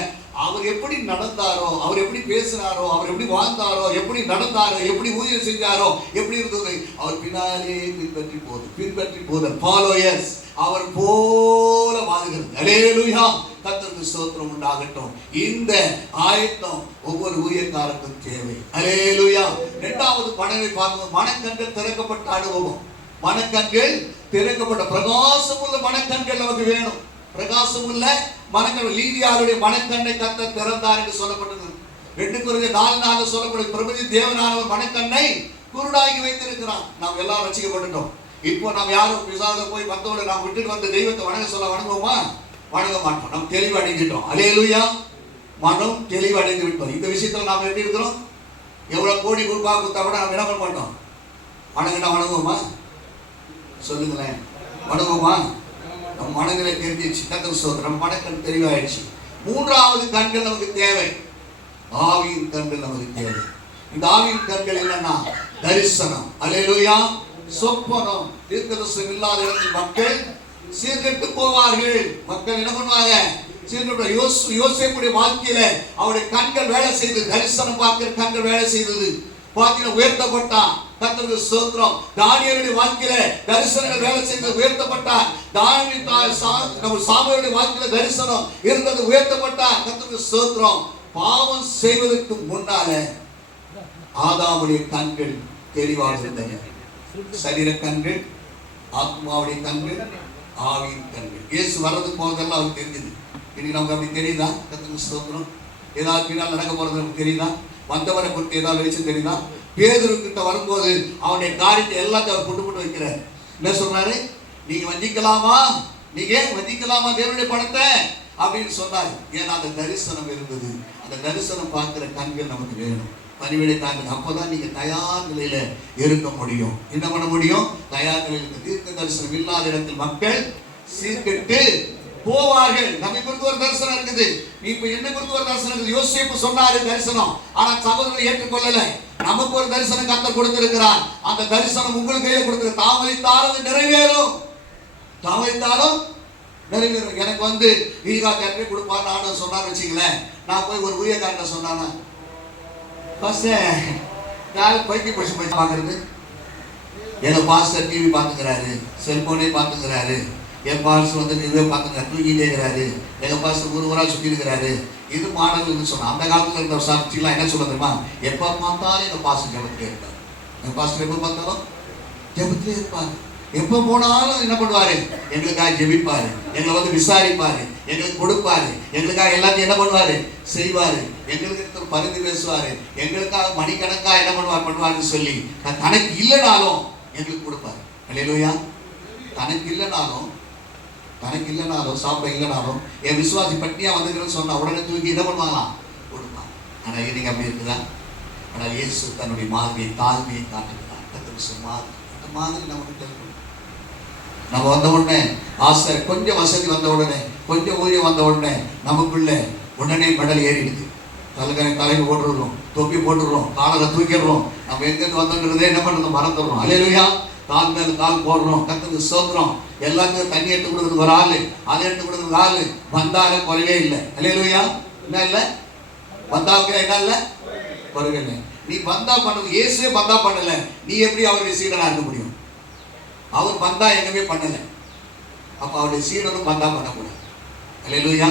அவர் எப்படி நடந்தாரோ, அவர் எப்படி பேசினாரோ, அவர் எப்படி வாழ்ந்தாரோ, எப்படி நடந்தாரோ, எப்படி ஊழியம் செஞ்சாரோ, எப்படி இருந்தது, அவர் பின்னாலே பின்பற்றி போதல் ஃபாலோயர்ஸ், அவர் போல வாழ்கிறது. அல்லேலூயா. கர்த்தருக்கு ஸ்தோத்திரம் உண்டாகட்டும். இந்த ஆயத்தம் ஒவ்வொரு ஊழியக்காரருக்கும் தேவை. அல்லேலூயா. இரண்டாவது பணவை பார்க்கும் மனக்கண்கள் திறக்கப்பட்ட அனுபவம். மனக்கண்கள் திறக்கப்பட்ட பிரகாசம் உள்ள மனக்கண்கள் நமக்கு வேணும். பிரகாசம் உள்ள மனக்கண். லீதியாருடைய மனக்கண்ணை கர்த்தர் திறந்தார் என்று சொல்லப்பட்டது. 2 கொரிந்தியர் 4:4 சொல்லப்படும் பிரபஞ்ச தேவனானவர் மனக்கண்ணை குருடாகி வைத்திருக்கிறான். நாம் எல்லாம் ரட்சிக்கப்பட்டுட்டோம். இப்போ நாம் யாரும் பிசாசை போய் மத்தோட நாம் விட்டுட்டு வந்த தெய்வத்தை வணங்குவோமா? வணங்க மாட்டோம். நாம் தெளிவு அடைஞ்சிட்டோம். அல்லேலூயா. மனம் தெளிவு அடைந்து விட்டோம். இந்த விஷயத்துல நாம் எப்படி இருக்கிறோம்? எவ்வளவு கோடி ரூபாய் கொடுத்தா கூட நாம் என்ன பண்ண மாட்டோம்? வணங்குவோமா? சொல்லுங்களேன். வணங்குவோமா? நம் மனநிலை தெரிஞ்சிச்சு. கர்த்தருக்கு ஸ்தோத்திரம். மனக்கண் தெளிவாயிடுச்சு. மூன்றாவது கண்கள் நமக்கு தேவை. ஆவியின் கண்கள் நமக்கு தேவை. இந்த ஆவியின் கண்கள் என்னன்னா தரிசனம். அல்லேலூயா. சொப்பனம். தீர்க்கதரிசனம் இல்லாத இடத்தில் மக்கள் சீர்கெட்டு போவார்கள். மக்கள் என்ன பண்ணுவாங்க? சீர்கெட்டு. யோசேப்புடைய வாழ்க்கையில அவருடைய கண்கள் வேலை செய்தது. தரிசனம் பார்க்கிற கண்கள் வேலை செய்தது. பாத்தீங்கன்னா உயர்த்தப்பட்டான். கர்த்தருக்கு ஸ்தோத்திரம். தானியேலுடைய வாழ்க்கையில தரிசனங்கள் வேலை செய்தது, உயர்த்தப்பட்டான். சாமுவேலுடைய வாழ்க்கையில தரிசனம் இருந்தது, உயர்த்தப்பட்டான். கர்த்தருக்கு ஸ்தோத்திரம். பாவம் செய்வதற்கு முன்னால ஆதாமுடைய கண்கள் தெளிவாக இருந்தன. சரீர கண்கள், ஆத்மாவுடைய கண்கள், ஆவியின் கண்கள். இயேசு வர்றதுக்கு போறதெல்லாம் அவருக்கு தெரிஞ்சது. இன்னைக்கு நமக்கு அப்படி தெரியுதா? கர்த்தருக்கு ஸ்தோத்திரம். ஏதாவது பின்னால் நடக்க போறது நமக்கு தெரியுதா? வந்தவரை குறித்து ஏதாவது வெளிச்சம் தெரியுதா? பேதுரு கிட்ட வரும்போது அவனுடைய காரியத்தை எல்லாத்தையும் அவர் கொண்டு போட்டு வைக்கிறார். என்ன சொல்றாரு? நீங்க வஞ்சிக்கலாமா? நீங்க வஞ்சிக்கலாமா தேவனுடைய பணத்தை அப்படின்னு சொன்னாரு. ஏன்னா அந்த தரிசனம் இருந்தது. அந்த தரிசனம் பார்க்கிற கண்கள் நமக்கு வேணும். பணிவிடை கண்கள். அப்பதான் நீங்க தயார் நிலையில இருக்க முடியும். என்ன பண்ண முடியும்? தயார் நிலையில். தீர்க்க தரிசனம் இல்லாத இடத்தில் மக்கள் சீர்கெட்டு போவார்கள். நம்மை குறித்து ஒரு தரிசனம் இருக்குது. இப்ப என்ன குறித்து ஒரு தரிசனம் இருக்குது? யோசேப்பு சொன்னாரு தரிசனம், ஆனா சகோதரர்கள் ஏற்றுக்கொள்ளல. நமக்கு ஒரு தரிசனம் கர்த்தர் கொடுத்திருக்கிறார். அந்த தரிசனம் உங்களுக்கு கையில கொடுத்திருக்க. தாமதித்தால் அது நிறைவேறும். தாவைத்தாலும் நிறைவேறும். எனக்கு வந்து ஈகா கட்டி கொடுப்பான்னு ஆண்டு சொன்னான்னு வச்சுங்களேன், நான் போய் ஒரு ஊழியக்காரனை சொன்னானா யாரும் பைக்கி போச்சு போய் பார்க்கறது. எங்க பாஸ்டர் டிவி பார்த்துக்கிறாரு, செல்போனே பார்த்துக்கிறாரு, என் பாஸ்டர் வந்து இதுவே பார்த்துக்கிறாரு, தூக்கிட்டே இருக்கிறாரு, எங்க பாஸ்டர் ஒரு ஊரா சுற்றி இருக்கிறாரு. இது மாடல்னு சொன்னா அந்த காலத்துல இருந்த சாட்சிலாம் என்ன சொல்ல தெரியுமா? எப்ப பார்த்தாலும் எங்க பாஸ்டர் ஜெபத்திலே இருப்பார். எங்க பாஸ்டர் எப்ப பார்த்தாலும் ஜெபத்திலே இருப்பார். எப்ப போனாலும் என்ன பண்ணுவாரு? எங்களுக்காக ஜெபிப்பாரு, எங்களை வந்து விசாரிப்பாரு, எங்களுக்கு கொடுப்பாரு, எங்களுக்காக எல்லாத்தையும் என்ன பண்ணுவாரு? செய்வாரு. எங்களுக்கு பரிந்து பேசுவாரு, எங்களுக்காக மணிக்கணக்கா என்ன பண்ணுவாருன்னு சொல்லி தனக்கு இல்லைனாலும் எங்களுக்கு கொடுப்பாரு. அல்லேலூயா. தனக்கு இல்லைனாலும் சாப்பிட இல்லைனாலும் என் விசுவாசி பட்டினியா வந்துக்கிறேன்னு சொன்னா உடனே தூக்கி என்ன பண்ணுவாங்களாம்? கொடுப்பாங்க. ஆனா இன்னைக்கு அப்படி இருக்குதா? ஆனால் இயேசு தன்னுடைய மாதிரியை தாழ்மையை காட்டுகிறார். அந்த மாதிரி நம்ம கிட்ட இருக்கணும். நம்ம வந்த உடனே ஆசை, கொஞ்சம் வசதி வந்த உடனே, கொஞ்சம் ஊழியம் வந்த உடனே நமக்குள்ள உடனே மெடல் ஏறிடுது. தலைக்கு போட்டுடுறோம், தொப்பி போட்டுடுறோம், காலரை தூக்கிடுறோம். நம்ம எங்கிருந்து வந்தோங்கிறதே என்ன பண்ணுறோம்? மறந்துடுறோம். அல்லேலூயா. கால் மேல கால் போடுறோம், கத்துக்கு சோத்துறோம். எல்லாத்துக்கும் தண்ணி எடுத்து கொடுக்குறது ஒரு ஆளு, அதை எடுத்து கொடுக்குறது ஆளு. வந்தாலே குறைவே இல்லை. அல்லேலூயா. என்ன இல்லை? வந்தாவுக்கு என்ன இல்லை? குறைவே இல்லை. நீ பந்தா பண்ணது, இயேசுவே பந்தா பண்ணல, நீ எப்படி அவருடைய சீடனா இருக்க முடியும்? அவர் பந்தா எங்கவே பண்ணல, அப்ப அவருடைய சீடனும் பந்தா பண்ணக்கூடாது. அல்லேலூயா.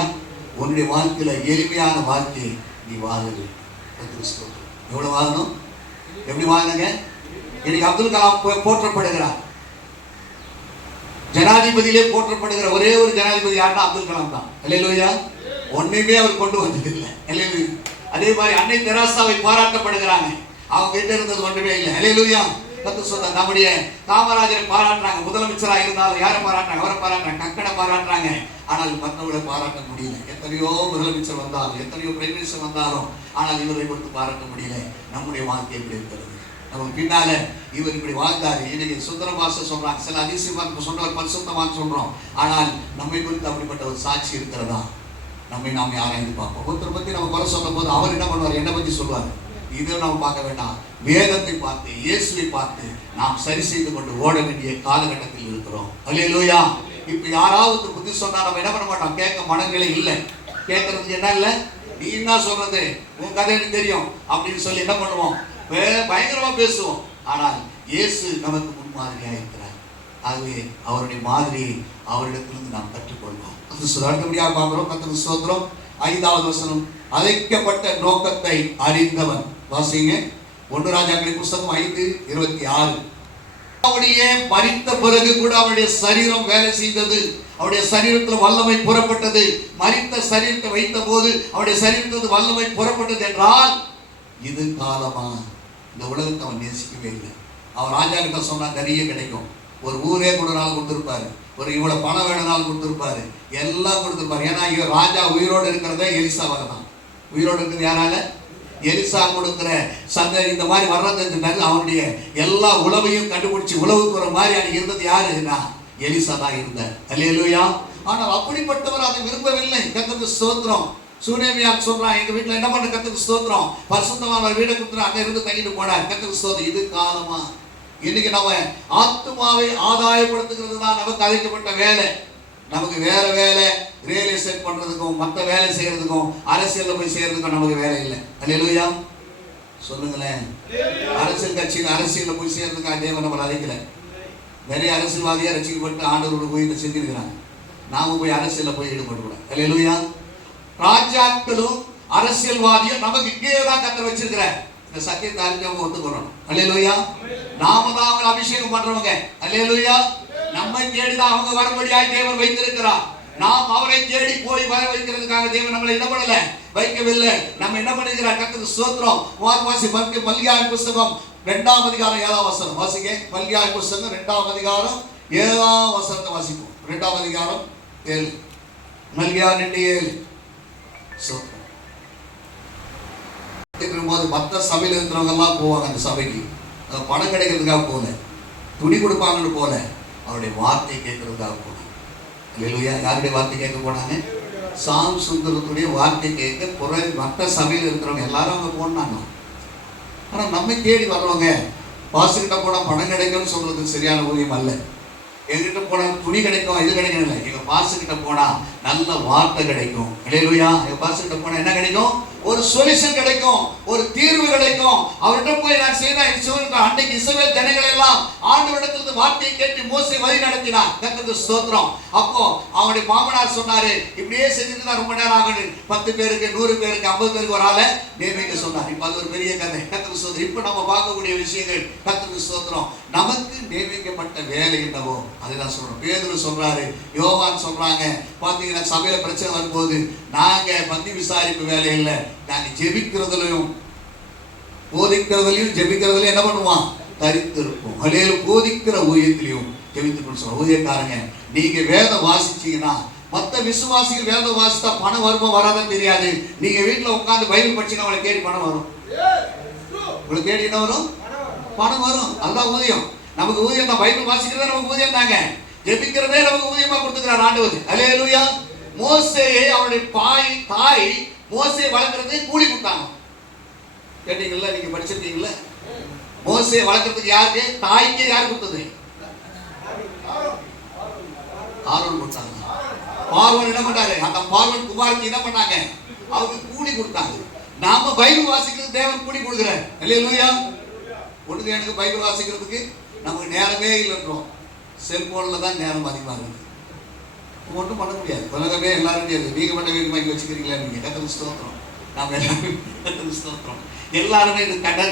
உன்னுடைய வாழ்க்கையில எளிமையான வாழ்க்கையை நீ வாழு. எவ்வளவு வாழணும்? எப்படி வாழணுங்க? இன்னைக்கு அப்துல் கலாம் போற்றப்படுகிறார். ஜனாதிபதியிலே போற்றப்படுகிற ஒரே ஒரு ஜனாதிபதி யாருன்னா அப்துல் கலாம் தான். அல்லேலூயா. ஒண்ணுமே அவர் கொண்டு வந்ததில்லை. அல்லேலூயா. அதே மாதிரி அன்னை தெரசாவை பாராட்டப்படுகிறாங்க, அவங்க கிட்ட இருந்தது ஒன்றுமே இல்லை. அல்லேலூயா. கத்து சொல்ற நம்முடைய காமராஜரை பாராட்டுறாங்க, முதலமைச்சரா இருந்தாலும் யாரை பாராட்டுறாங்க? அவரை பாராட்டுறாங்க, கக்கனை பாராட்டுறாங்க. ஆனால் மற்றவர்களை பாராட்ட முடியல. எத்தனையோ முதலமைச்சர் வந்தாலும், எத்தனையோ பிரைம் மினிஸ்டர் வந்தாலும், ஆனால் இவரை கொடுத்து பாராட்ட முடியல. நம்முடைய வாழ்க்கை எப்படி இருக்கிறது? நமக்கு பின்னால இவர் இப்படி வாழ்ந்தாரு. இன்னைக்கு சுந்தரபாச சொல்றாங்க, சில அதிசயமா சொன்னவர் பரிசுத்தமான்னு சொல்றோம். ஆனால் நம்மை குறித்து அப்படிப்பட்ட ஒரு சாட்சி இருக்கிறதா? நம்மை நாம் ஆராய்ந்து பார்ப்போம். ஒருத்தரை பத்தி நம்ம குறை சொல்லும் போது அவர் என்ன பண்ணுவார்? என்னை பத்தி சொல்லுவார். இதை நம்ம பார்க்க வேண்டாம். வேதத்தை பார்த்து, இயேசுவை பார்த்து நாம் சரி செய்து கொண்டு ஓட வேண்டிய காலகட்டத்தில் இருக்கிறோம். அல்லேலூயா. இப்ப யாராவது புத்தி சொன்னா நம்ம என்ன பண்ண மாட்டோம்? கேட்க மனங்களே இல்லை. கேட்கறதுக்கு என்ன இல்லை? நீ என்ன சொல்றது, உன் கதை எனக்கு தெரியும் அப்படின்னு சொல்லி என்ன பண்ணுவோம்? பயங்கரமா பேசுவோம். ஆனால் இயேசு நமக்கு முன்மாதிரியாக இருக்கிறார். ஆகவே அவருடைய மாதிரியை அவரிடத்திலிருந்து நாம் கற்றுக்கொள்வோம். அடுத்தபடியாக பார்க்கிறோம். கர்த்தருக்கு ஸ்தோத்திரம். 5வது வசனம், அழைக்கப்பட்ட நோக்கத்தை அறிந்தவன். வாசிங்க. 1 ராஜாக்களின் புஸ்தகம் 5:26. அவருடைய மரித்த பிறகு கூட அவருடைய சரீரம் வேலை செய்தது. அவருடைய சரீரத்தில் வல்லமை புறப்பட்டது. மரித்த சரீரத்தை வைத்த போது அவருடைய சரீரத்தில் வல்லமை புறப்பட்டது என்றால் இது காலமா? இந்த உலகத்தை அவன் நேசிக்கவே இல்லை. அவன் ராஜா கிட்ட சொன்னா நிறைய கிடைக்கும். ஒரு ஊரே கொடுனாலும் கொடுத்துருப்பாரு, ஒரு இவ்வளவு பணம் வேணும்னாலும் கொடுத்துருப்பாரு, எல்லாம் கொடுத்துருப்பாரு. ஏன்னா இவர் ராஜா உயிரோடு இருக்கிறதே எலிசாவாக தான். உயிரோடு இருக்கிறது யாரால? எலிசா கொடுக்கிற சந்தை இந்த மாதிரி வர்றதுக்கு அவனுடைய எல்லா உழவையும் கண்டுபிடிச்சு உழவுக்கு வர மாதிரி அன்னைக்கு இருந்தது யாருன்னா எலிசா தான் இருந்தார். அல்லேலூயா. ஆனால் அப்படிப்பட்டவர் அதை விரும்பவில்லை. கர்த்தருக்கு ஸ்தோத்திரம். சூனேமியார் சொல்றான், எங்க வீட்டுல என்ன பண்ண? கர்த்தருக்கு ஸ்தோத்திரம். பரிசுத்தமான வீடை கொடுத்துட்டு அங்க இருந்து தங்கிட்டு போனார். கர்த்தருக்கு ஸ்தோத்திரம். இது காலமா? இன்னைக்கு நம்ம ஆத்துமாவை ஆதாயப்படுத்துகிறது தான் நமக்கு அழைக்கப்பட்ட வேலை. நமக்கு வேற வேலை, ரியல் எஸ்டேட் பண்றதுக்கும் மற்ற வேலை செய்யறதுக்கும் அரசியல்ல போய் செய்யறதுக்கும் நமக்கு வேலை இல்லை. அல்லேலூயா. சொல்லுங்களேன். அரசியல் கட்சியில் அரசியல்ல போய் செய்யறதுக்காக தேவன் நம்மளை அழைக்கல. நிறைய அரசியல்வாதியா ரசிக்கப்பட்டு ஆண்டவரோட போய் செஞ்சிருக்கிறாங்க. நாம போய் அரசியல்ல போய் ஈடுபட்டு கூட. அல்லேலூயா. ராஜாக்களும் அரசியல்வாதியும் நமக்கு இங்கே தான் கத்தர் வச்சிருக்கிறார். இந்த சத்தியத்தை அறிஞ்சவங்க ஒத்துக்கிறோம். அல்லேலூயா. நாம தான் அவங்க அபிஷேகம் பண்றவங்க. அல்லேலூயா. நம்மை தேடிதான் அவங்க வரும்படியாய் தேவன் வைத்திருக்கிறார். நாம் அவரை தேடி போய் வர வைக்கிறதுக்காக தேவன் நம்மளை என்ன பண்ணல? வைக்கவில்லை. நம்ம என்ன பண்ணிருக்கிறார்? கர்த்தருக்கு ஸ்தோத்திரம். வாசி மல்கியா புஸ்தகம் 2ஆம் அதிகாரம் 7ஆம் வசனம் வாசிங்க. மல்கியா புஸ்தகம் 2ஆம் அதிகாரம் 7ஆம் வசனத்தை வாசிப்போம். 2ஆம் அதிகாரம் 7. மல்கியா 2:7. போது மற்ற சபையில் இருக்கிறவங்க எல்லாம் போவாங்க அந்த சபைக்கு. பணம் கிடைக்கிறதுக்காக போல, துணி கொடுப்பாங்கன்னு போல, அவருடைய வார்த்தை கேட்கறதுக்காக போனாங்க. இல்லையா? யாருடைய வார்த்தை கேட்க போனாங்க? சாம் சுந்தரத்துடைய வார்த்தை கேட்க மற்ற சபையில் இருக்கிறவங்க எல்லாரும் அவங்க போனாங்க. ஆனா நம்ம தேடி வர்றவங்க பாசுகிட்ட போனா பணம் கிடைக்கும்னு சொல்றது சரியான ஊழியம் அல்ல. எங்கிட்ட போனா துணி கிடைக்கும், இது கிடைக்கும் இல்லை. எங்க பாஸ்டர் கிட்ட போனா நல்ல வார்த்தை கிடைக்கும். அல்லேலூயா. எங்க பாஸ்டர் கிட்ட போனா என்ன கிடைக்கும்? ஒரு சொல்யூஷன் கிடைக்கும், ஒரு தீர்வு கிடைக்கும். அவர்கிட்ட போய் நான் செய்த அன்றைக்கு இஸ்ரவேல் ஜனங்கள் எல்லாம் ஆண்டவரிடத்திலிருந்து வார்த்தையை கேட்டு மோசே வழி நடத்தினார். கர்த்தருக்கு ஸ்தோத்திரம். அப்போ அவனுடைய மாமனார் சொன்னாரு, இப்படியே செஞ்சுட்டு ரொம்ப நேரம் ஆகணும், 10 பேருக்கு 100 பேருக்கு 50 பேருக்கு ஒரு ஆளை நியமிக்க சொன்னார். இப்ப அது ஒரு பெரிய கதை. கர்த்தருக்கு ஸ்தோத்திரம். இப்ப நம்ம பார்க்கக்கூடிய விஷயங்கள் கர்த்தருக்கு ஸ்தோத்திரம். நமக்கு நியமிக்கப்பட்ட வேலை என்னவோ அதை நான் சொல்றோம். பேதுரு சொல்றாரு, யோவான் சொல்றாங்க, பாத்தீங்கன்னா சபையில பிரச்சனை வரும்போது நாங்க பந்தி விசாரிப்பு வேலை இல்லை, நாங்க ஜெபிக்கிறதுலயும் போதிக்கிறதுலயும் ஜெபிக்கிறதுலயும் என்ன பண்ணுவான்? தரித்திருப்போம். அலையில போதிக்கிற ஊழியத்திலையும் ஜெபித்து சொல்ற ஊழியக்காரங்க, நீங்க வேதம் வாசிச்சீங்கன்னா, மற்ற விசுவாசிகள் வேதம் வாசித்தா பணம் வருமா வராதான் தெரியாது. நீங்க வீட்டுல உட்காந்து பைபிள் படிச்சீங்கன்னா அவங்களை தேடி பணம் வரும். உங்களுக்கு தேடி என்ன வரும்? பணம் வரும். அதுதான் ஊதியம். நமக்கு ஊதியம் தான். பைபிள் வாசிக்கிறதே நமக்கு ஊதியம் தாங்க. ஜெபிக்கிறதே நமக்கு ஊதியமா கொடுத்துக்கிறார் ஆண்டவர். அல்லேலூயா. மோசேயை அவருடைய தாய் மோசே வளர்க்கறதுக்கு கூலி கொடுத்தாங்க. கேட்டீங்கல்ல, நீங்க படிச்சிருக்கீங்கல்ல? மோசே வளர்க்கறதுக்கு யாருக்கு? தாய்க்கு யார் கொடுத்தது? ஆரோன் கொடுத்தாங்க. பார்வன் என்ன பண்ணாரு? அந்த பார்வன் குமாருக்கு என்ன பண்ணாங்க? அவருக்கு கூலி கொடுத்தாங்க. நாம பைபிள் வாசிக்கிறது தேவன் கூலி கொடுக்கிறார். அல்லேலூயா. ஒண்ணுக்கு எனக்கு பைபிள் வாசிக்கிறதுக்கு நமக்கு நேரமே இல்லைன்றோம். செல்போன்ல தான் நேரம் அதிகமாக இருக்குது. ஒன்றும் பண்ண முடியாது. உலகமே எல்லாரும் நீங்க மட்டும் வீட்டு வாங்கி வச்சுக்கிறீங்களா? நீங்க கர்த்தருக்கு ஸ்தோத்திரம். நாம எல்லாரும் கர்த்தருக்கு ஸ்தோத்திரம். எல்லாருமே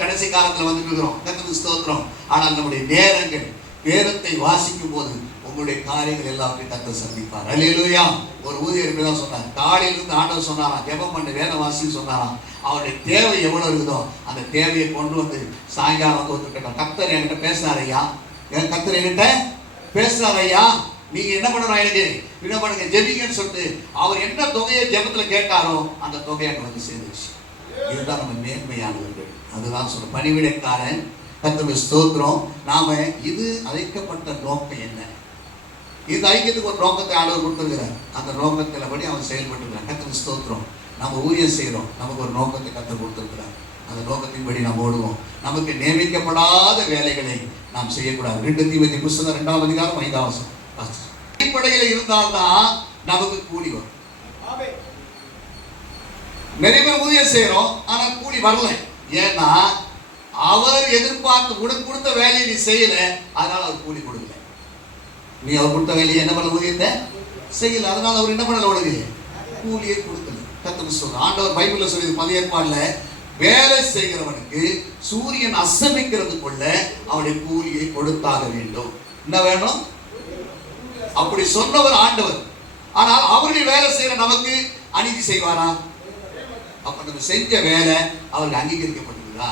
கடைசி காலத்துல வந்துட்டு இருக்கிறோம். கர்த்தருக்கு ஸ்தோத்திரம். ஆனால் நம்முடைய நேரங்கள் வேதத்தை வாசிக்கும் போது உங்களுடைய காரியங்கள் எல்லாத்தையும் கர்த்தர் சந்திப்பார். அல்லேலூயா. ஒரு ஊழியர் தான் சொன்னார், காலையிலிருந்து ஆண்டவர் சொன்னாராம், ஜெபம் பண்ண வேத வாசின்னு சொன்னாராம். அவருடைய தேவை எவ்வளவு இருக்குதோ அந்த தேவையை கொண்டு வந்து சாயங்காலம் வந்து ஒத்துக்கிட்டோம். கர்த்தர் என்கிட்ட பேசுறாரு ஐயா, கர்த்தர் என்கிட்ட பேசுறாரு ஐயா, நீங்க என்ன பண்ணணும், எனக்கு என்ன பண்ணுங்க, ஜெபிங்கன்னு சொல்லிட்டு அவர் என்ன தொகையை ஜெபத்துல கேட்டாரோ அந்த தொகையை அங்க வந்து சேர்ந்துச்சு. இதுதான் நம்ம மேன்மையானவர்கள். அதுதான் சொல்ற பணிவிடைக்காரன். கர்த்தருக்கு ஸ்தோத்திரம். நாம இது அழைக்கப்பட்ட நோக்கம் என்ன? இந்த ஐக்கியத்துக்கு ஒரு நோக்கத்தை ஆண்டவர் கொடுத்துருக்கிறார். அந்த நோக்கத்தில் படி அவன் செயல்பட்டுருக்கிறான். கர்த்தருக்கு ஸ்தோத்திரம். நம்ம ஊழியம் செய்கிறோம், நமக்கு ஒரு நோக்கத்தை கர்த்தர் கொடுத்துருக்கிறார். அந்த நோக்கத்தின்படி நாம் ஓடுவோம். நமக்கு நியமிக்கப்படாத வேலைகளை நாம் செய்யக்கூடாது. 2 தீமோத்தேயு புத்தகம் 2ஆம் அதிகாரம் 5ஆம் வசனம். அடிப்படையில் இருந்தால்தான் நமக்கு கூலி வரும். நிறைய பேர் ஊழியம் செய்யறோம், ஆனா கூலி வரல. ஏன்னா அவர் எதிர்பார்த்து உனக்கு கொடுத்த வேலையை நீ செய்யல, அதனால அவர் கூலி கொடுக்கல. நீ அவர் கொடுத்த வேலையை என்ன பண்ண, ஊழியத்தை செய்யல, அதனால அவர் என்ன பண்ணல, உனக்கு கூலியை கொடுக்கல. கர்த்தருக்கு சொல்ற ஆண்டவர் பைபிள்ல சொல்லி பழைய ஏற்பாடுல வேலை செய்கிறவனுக்கு சூரியன் அஸ்தமிக்கிறதுக்குள்ள அவனுடைய கூலியை கொடுத்தாக வேண்டும். என்ன வேணும்? அப்படி சொன்னவர் ஆண்டவர். ஆனால் அவருடைய வேலை செய்யற நமக்கு அநீதி செய்வாரா? அப்ப நம்ம செஞ்ச வேலை அவருக்கு அங்கீகரிக்கப்பட்டிருக்குதா?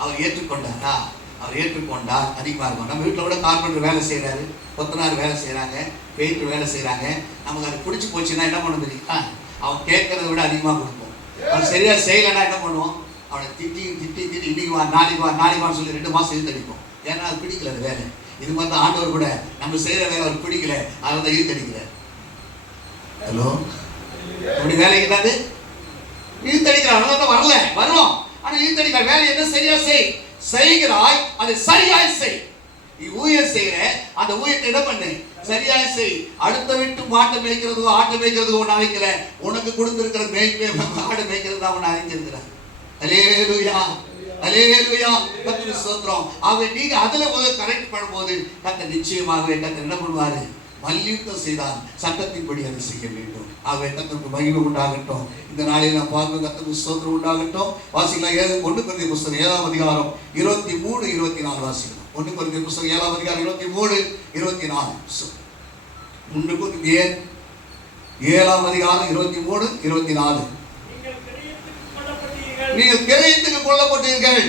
அவர் ஏற்றுக்கொண்டாரா? அவர் ஏற்றுக்கொண்டார் அதிகமாக இருக்கும். நம்ம வீட்டில் கூட கார்பெண்டர் வேலை செய்யறாரு, கொத்தனார் வேலை செய்யறாங்க, பெயிண்டர் வேலை செய்யறாங்க. நமக்கு அது பிடிச்சி போச்சுன்னா என்ன பண்ண தெரியுமா? அவன் கேட்கறத விட அதிகமாக கொடுப்போம். அவன் சரியா செய்யலைன்னா என்ன பண்ணுவோம்? அவனை திட்டி திட்டி திட்டி இன்னைக்கு வா நாளைக்கு வான்னு சொல்லி 2 மாசம் இழுத்தடிப்போம். ஏன்னா அது பிடிக்கல அந்த வேலை. இது மாதிரி தான் ஆண்டவர் கூட நம்ம செய்யற வேலை அவர் பிடிக்கல, அதை தான் இழுத்தடிக்கிறார். ஹலோ, அப்படி வேலை என்னது? இழுத்தடிக்கிறார். அதனால தான் வரல, வரும். ஆனா இழுத்தடிக்கிற வேலை என்ன? சரியா செய்கிறாய், அதை சரியாய் செய். நீ ஊழியம் செய்யற, அந்த ஊழியத்தை என்ன பண்ணு? சரியாய் செய். அடுத்த விட்டு மாட்டை மேய்க்கிறதுக்கோ ஆட்டை மேய்க்கிறதுக்கோ ஒன்று அழைக்கல. உனக்கு கொடுத்திருக்கிற ஆடு மேய்க்கிறது தான் ஒன்று அழைச்சிருக்கிற. அல்லேலூயா, அல்லேலூயா. கர்த்தருக்கு ஸ்தோத்திரம். அவன் நீங்க அதுல கரெக்ட் பண்ணும்போது கர்த்தர் நிச்சயமாகவே கர்த்தர் என்ன பண்ணுவாரு? மல்யுத்தம் செய்தால் சட்டத்தின்படி அதை செய்ய வேண்டும். ஆகவே கர்த்தருக்கு மகிமை உண்டாகட்டும். இந்த நாளில் நான் பார்க்க கர்த்தருக்கு ஸ்தோத்திரம் உண்டாகட்டும். வாசிக்கலாம். 1 கொரிந்தியர் புத்தகம் 7ஆம் அதிகாரம் 23, 24 வாசிக்கலாம். 1 கொரிந்தியர் புத்தகம் 7ஆம் அதிகாரம் 23, 24. 1 கொரிந்தியர் 7ஆம் அதிகாரம் 23, 24. நீங்கள் கிரயத்துக்கு கொல்லப்பட்டீர்கள்,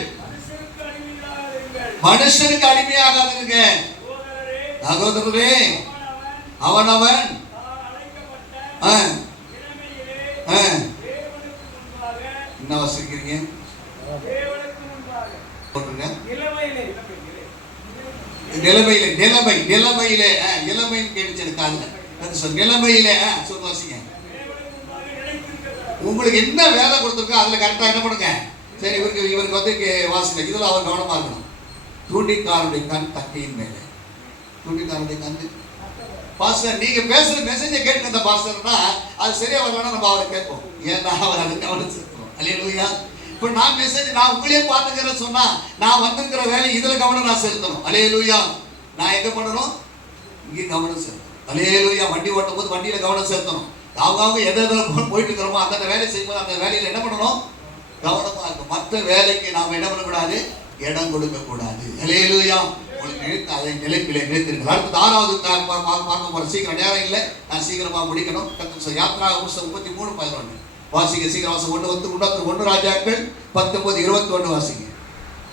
மனுஷனுக்கு அடிமையாகாதீங்க. சகோதரரே, அவனவன் என்ன வசிக்கிறீங்க? நிலைமையிலே இளமைன்னு கேட்டுச்சு எனக்கு காதுல. நிலைமையிலே சொல்லி வாசிங்க. உங்களுக்கு என்ன வேலை கொடுத்துருக்கோ அதுல கரெக்டா என்ன பண்ணுங்க. சரி, இவருக்கு வந்து வாசிங்க. இதுல அவர் கவனமா இருக்கணும். தூண்டிக்காரனுடைய கண் தக்கையின் மேலே, துணிக்காரனுடைய கண்ணு. பாஸ்டர் நீங்க பேசுற மெசேஜை கேட்டு அந்த பாஸ்டர்னா அது சரியா வரலன்னா நம்ம அவரை கேட்போம். ஏன்னா அவர் அதை கவனிச்சிருக்கிறோம். அல்லேலூயா. இப்போ நான் மெசேஜ் நான் உங்களையே பார்த்துக்கிறேன்னு சொன்னா நான் வந்திருக்கிற வேலை இதுல கவனம் நான் செலுத்தணும். அல்லேலூயா. நான் எங்க பண்ணணும்? இங்கே கவனம் செலுத்தணும். அல்லேலூயா. வண்டி ஓட்டும் போது வண்டியில கவனம் செலுத்தணும். அவங்க எதை போயிட்டு இருக்கிறோமோ அந்த வேலையை செய்யும்போது அந்த வேலையில என்ன பண்ணணும்? கவனமா இருக்கும். மற்ற வேலைக்கு நாம் என்ன பண்ணக்கூடாது? இடம் கொடுக்க கூடாது. அல்லேலூயா. உங்களுக்கு அதை நிலைப்பிலே நிலைத்திருக்கிறது. அடுத்து 6வது பார்க்க போற. சீக்கிரம் நேரம் இல்லை, நான் சீக்கிரமா முடிக்கணும். யாத்திராகமம் புத்தகம் 33:11 வாசிங்க. சீக்கிரம் வாசம். 1 ராஜாக்கள் 19:21 வாசிங்க.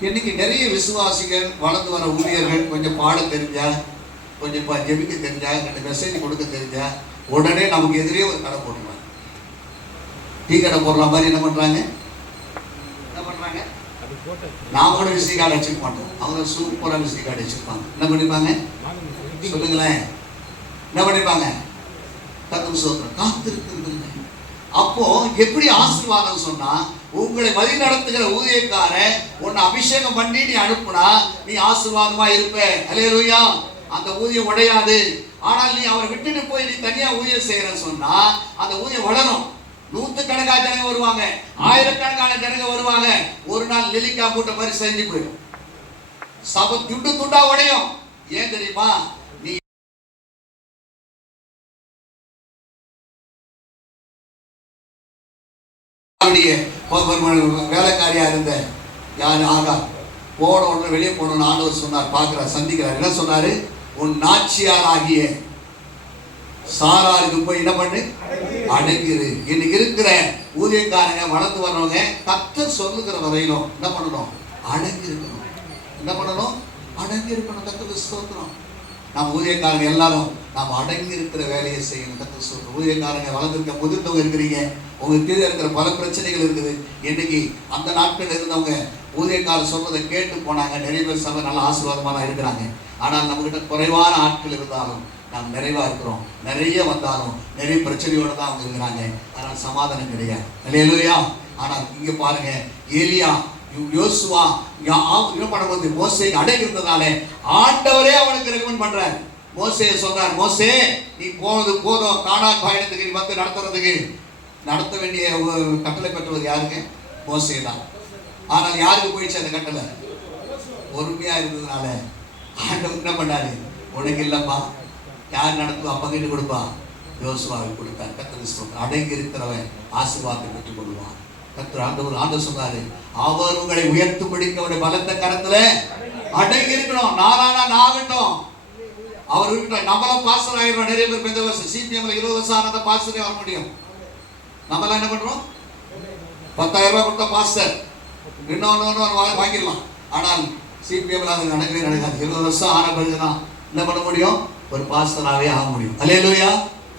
இன்னைக்கு நிறைய விசுவாசிகள் வளர்ந்து வர ஊழியர்கள் கொஞ்சம் பாட தெரிஞ்சா, கொஞ்சம் ஜெபிக்க தெரிஞ்சா, 2 மெசேஜ் கொடுக்க தெரிஞ்சா உடனே நமக்கு எதிரே ஒரு கடை போட்டுருவாங்க. டீ கடை போடுற மாதிரி என்ன பண்றாங்க? நாம கூட விசிட் கார்டு வச்சுக்க மாட்டோம். அவங்க சூப்பரா விசிட் கார்டு வச்சிருப்பாங்க. என்ன பண்ணிப்பாங்க? சொல்லுங்களேன். என்ன பண்ணிப்பாங்க? கர்த்தருக்கு ஸ்தோத்திரம். காத்திருக்கிறது. அப்போ எப்படி ஆசீர்வாதம் சொன்னா, உங்களை வழி நடத்துகிற ஊழியக்காரன் உன்னை அபிஷேகம் பண்ணி நீ அனுப்புனா நீ ஆசீர்வாதமா இருப்ப. அல்லேலூயா. அந்த ஊழியம் உடையாது. ஆனால் நீ அவரை விட்டுட்டு போய் நீ தனியா ஊழியம் செய்யறன்னு சொன்னா அந்த ஊழியம் வளரும். 100கணக்கான ஜனங்க வருவாங்க, 1000கணக்கான ஜனங்க வருவாங்க. ஒரு நாள் நெல்லிக்காய் மூட்டை மாதிரி செஞ்சு போயிடும். சபை துண்டு துண்டா உடையும். ஏன் தெரியுமா? நீ வேலைக்காரியா இருந்த யாரு ஆகா போன உடனே வெளியே போனோம்னு ஆண்டவர் சொன்னார். பார்க்கிறார், சந்திக்கிறார். என்ன சொன்னாரு? உன் நாச்சியார் ஆகிய சாராருக்கு போய் என்ன பண்ணு? அடங்கிரு. இன்னைக்கு இருக்கிற ஊழியக்காரங்க வளர்ந்து வர்றவங்க கர்த்தர் சொல்லுகிற வரையிலும் என்ன பண்ணணும்? அடங்கி இருக்கணும். என்ன பண்ணணும்? அடங்கி இருக்கணும். கர்த்தருக்கு ஸ்தோத்திரம். நம்ம ஊழியக்காரங்க எல்லாரும் நாம் அடங்கி இருக்கிற வேலையை செய்யணும். கர்த்தருக்கு ஸ்தோத்திரம். ஊழியக்காரங்க வளர்ந்துருக்க முதிர்ந்தவங்க இருக்கிறீங்க. உங்க கீழே இருக்கிற பல பிரச்சனைகள் இருக்குது. இன்னைக்கு அந்த நாட்கள் இருந்தவங்க ஊழியக்காரர் சொல்றதை கேட்டு போனாங்க. நிறைய பேர் சபை நல்ல ஆசீர்வாதமா தான் இருக்கிறாங்க. ஆனால் நம்ம கிட்ட குறைவான ஆட்கள் இருந்தாலும் நாம் நிறைவா இருக்கிறோம். நிறைய வந்தாலும் நிறைய பிரச்சனையோட தான் அவங்க இருக்கிறாங்க. ஆனால் சமாதானம் கிடையாது. அல்லேலூயா. ஆனால் இங்க பாருங்க, ஏலியா யோசுவா என்ன பண்ணும்போது மோசே அடைகிறதுனால ஆண்டவரே அவனுக்கு ரெக்கமெண்ட் பண்றாரு. மோசே சொல்றார், மோசே நீ போனது போதும், கானான் பயணத்துக்கு நீ வந்து நடத்த வேண்டிய கட்டளை பெற்றவர் யாருங்க? மோசே தான். ஆனால் யாருக்கு போயிடுச்சு அந்த கட்டளை? பொறுமையா இருந்ததுனால ஆண்டவர் என்ன பண்ணாரு? உனக்கு இல்லப்பா, யார் நடத்துவா? பங்கிட்டு கொடுப்பா? யோசுவாவுக்கு கொடுத்தார். கர்த்தர் அடங்கி இருக்கிறவன் ஆசீர்வாதத்தை பெற்றுக் கொள்வான். கர்த்தர் ஆண்டவர் சொன்னாரு, அவர் உங்களை உயர்த்தும்படிக்கு அவருடைய பலத்த கரத்துல அடங்கி இருக்கணும். நாளானா நாகட்டும் அவர் இருக்கட்டும். நம்மளாம் பாஸ்டர் ஆயிடுறோம். நிறைய பேர் பெந்த வருஷம் சிபிஎம்ல 20 வருஷம் ஆனதா பாஸ்டரே வர முடியும். நம்மளாம் என்ன பண்றோம்? 10,000 ரூபாய் கொடுத்தா பாஸ்டர் இன்னொன்னு வாங்கிடலாம். ஆனால் சிபிஎம்ல அது நடக்கவே நடக்காது. 20 வருஷம் ஆன பிறகுதான் என்ன பண்ண முடியும்? ஒரு பாஸ்டராகவே ஆக முடியும். அல்லேலூயா.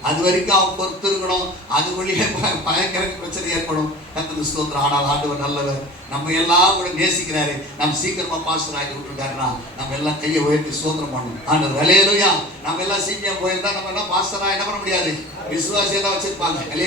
அது வரைக்கும் அவன் பொறுத்து இருக்கணும். அது வழியே பயங்கர பிரச்சனை ஏற்படும். கர்த்தருக்கு ஸ்தோத்திரம். ஆனால் ஆண்டவர் நல்லவர். நம்ம எல்லாம் கூட நேசிக்கிறாரு. நம்ம சீக்கிரமா பாஸ்டர் ஆகி விட்டுருக்காருன்னா நம்ம எல்லாம் கையை உயர்த்தி ஸ்தோத்திரம் பண்ணணும். ஆண்டவர் அல்லேலூயா. நம்ம எல்லாம் சிபிஎம் போயிருந்தா நம்ம எல்லாம் பாஸ்டரா என்ன பண்ண முடியாது? விசுவாசியை தான் வச்சிருப்பாங்க.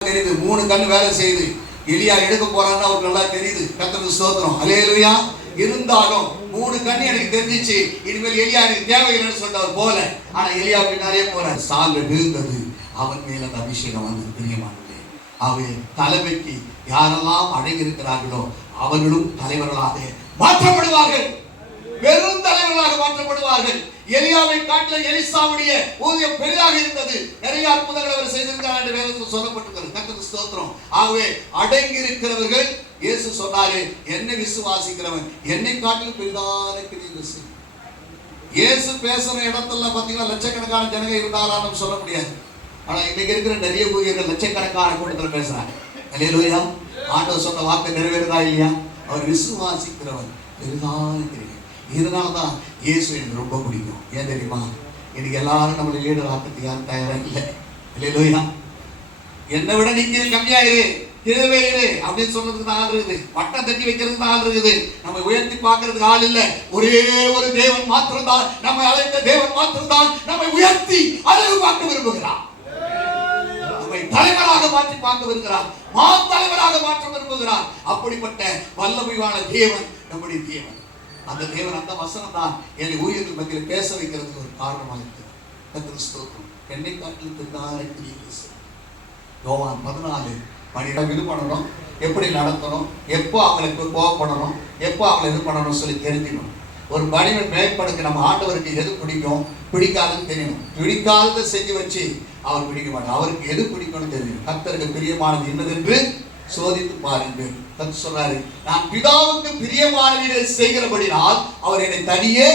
தெரியுது 3 கண்ணு வேலை செய்யுது. எலியா எடுக்க போறான்னு அவருக்கு நல்லா தெரியுது. கர்த்தருக்கு ஸ்தோத்திரம். அல்லேலூயா. இருந்தாலும் 3 கண்ணு எனக்கு தெரிஞ்சிச்சு, இனிமேல் எலியா எனக்கு தேவையில்லைன்னு சொன்னவர் போல. ஆனா எலியா பின்னாலே போறார். சால்வை விழுந்தது. அவன் மேல அந்த அபிஷேகம் வந்து பிரியமானது. அவை தலைமைக்கு யாரெல்லாம் அடங்கி இருக்கிறார்களோ அவர்களும் தலைவர்களாக மாற்றப்படுவார்கள். வெறும் தலைவர்களாக மாற்றப்படுவார்கள். எலியாவை காட்டில எலிசாவுடைய ஊதியம் பெரிதாக இருந்தது. நிறைய அற்புதங்களை அவர் செய்திருக்கிறார் என்று வேதத்தில் சொல்லப்பட்டிருக்கிறது. கர்த்தருக்கு ஸ்தோத்திரம். ஆகவே அடங்கி இருக்கிறவர்கள், இயேசு சொன்னாரு, என்னை விசுவாசிக்கிறவன் என்னை காட்டிலும் பெரிதான கிரியைகள் செய்வான். இயேசு பேசுற இடத்துல பாத்தீங்கன்னா லட்சக்கணக்கான ஜனங்க இருந்தாலும் சொல்ல முடியாது. ஆனா இன்னைக்கு இருக்கிற நிறைய ஊழியர்கள் லட்சக்கணக்கான கூட்டத்தில் பேசுறாங்க. அல்லேலூயா. ஆண்டவர் சொன்ன வார்த்தை நிறைவேறுதா இல்லையா? அவர் விசுவாசிக்கிறவன் பெரிதான கிரியை. இதனால்தான் இயேசு எனக்கு ரொம்ப பிடிக்கும். ஏன் தெரியுமா? இன்னைக்கு எல்லாரும் நம்மளை லீடர் ஆக்கிறதுக்கு யாரும் தயாரா இல்லை. இல்லையா? என்னை விட நீங்க கம்மியாயிரு, கீழே இரு அப்படின்னு சொல்றதுக்கு தான் ஆள் இருக்குது. பட்டம் தட்டி வைக்கிறதுக்கு தான் ஆள் இருக்குது. நம்ம உயர்த்தி பார்க்கறதுக்கு ஆள் இல்லை. ஒரே ஒரு தேவன் மாத்திரம் தான், நம்ம அழைத்த தேவன் மாத்திரம் தான் நம்மை உயர்த்தி அழகு பார்க்க விரும்புகிறார். நம்மை தலைவராக மாற்றி பார்க்க வருகிறார், மா தலைவராக மாற்ற விரும்புகிறார். அப்படிப்பட்ட வல்லமையான தேவன் நம்முடைய தேவன். அந்த தேவன், அந்த வசனம் தான் என்னை ஊழியர்கள் மத்தியில் பேச வைக்கிறதுக்கு ஒரு காரணமாக இருக்கிறது. கர்த்தருக்கு ஸ்தோத்திரம். என்னை காட்டிலும் பின்னாலே யோவான் 14 இது பண்ணணும், எப்படி நடத்தணும், எப்போ அவங்களுக்கு கோவப்படணும், எப்போ அவங்களை இது பண்ணணும் சொல்லி தெரிஞ்சுக்கணும். ஒரு மனிதன் மேற்படுக்க நம்ம ஆண்டவருக்கு எது பிடிக்கும் பிடிக்காதுன்னு தெரியணும். பிடிக்காததை செஞ்சு வச்சு அவர் பிடிக்க மாட்டார். அவருக்கு எது பிடிக்கும்னு தெரியும். கர்த்தருக்கு பிரியமானது என்னதென்று சோதித்து பாருங்கள். கர்த்தர் சொல்றாரு, நான் பிதாவுக்கு பிரியமானதை செய்கிறபடினால் அவர் என்னை தனியே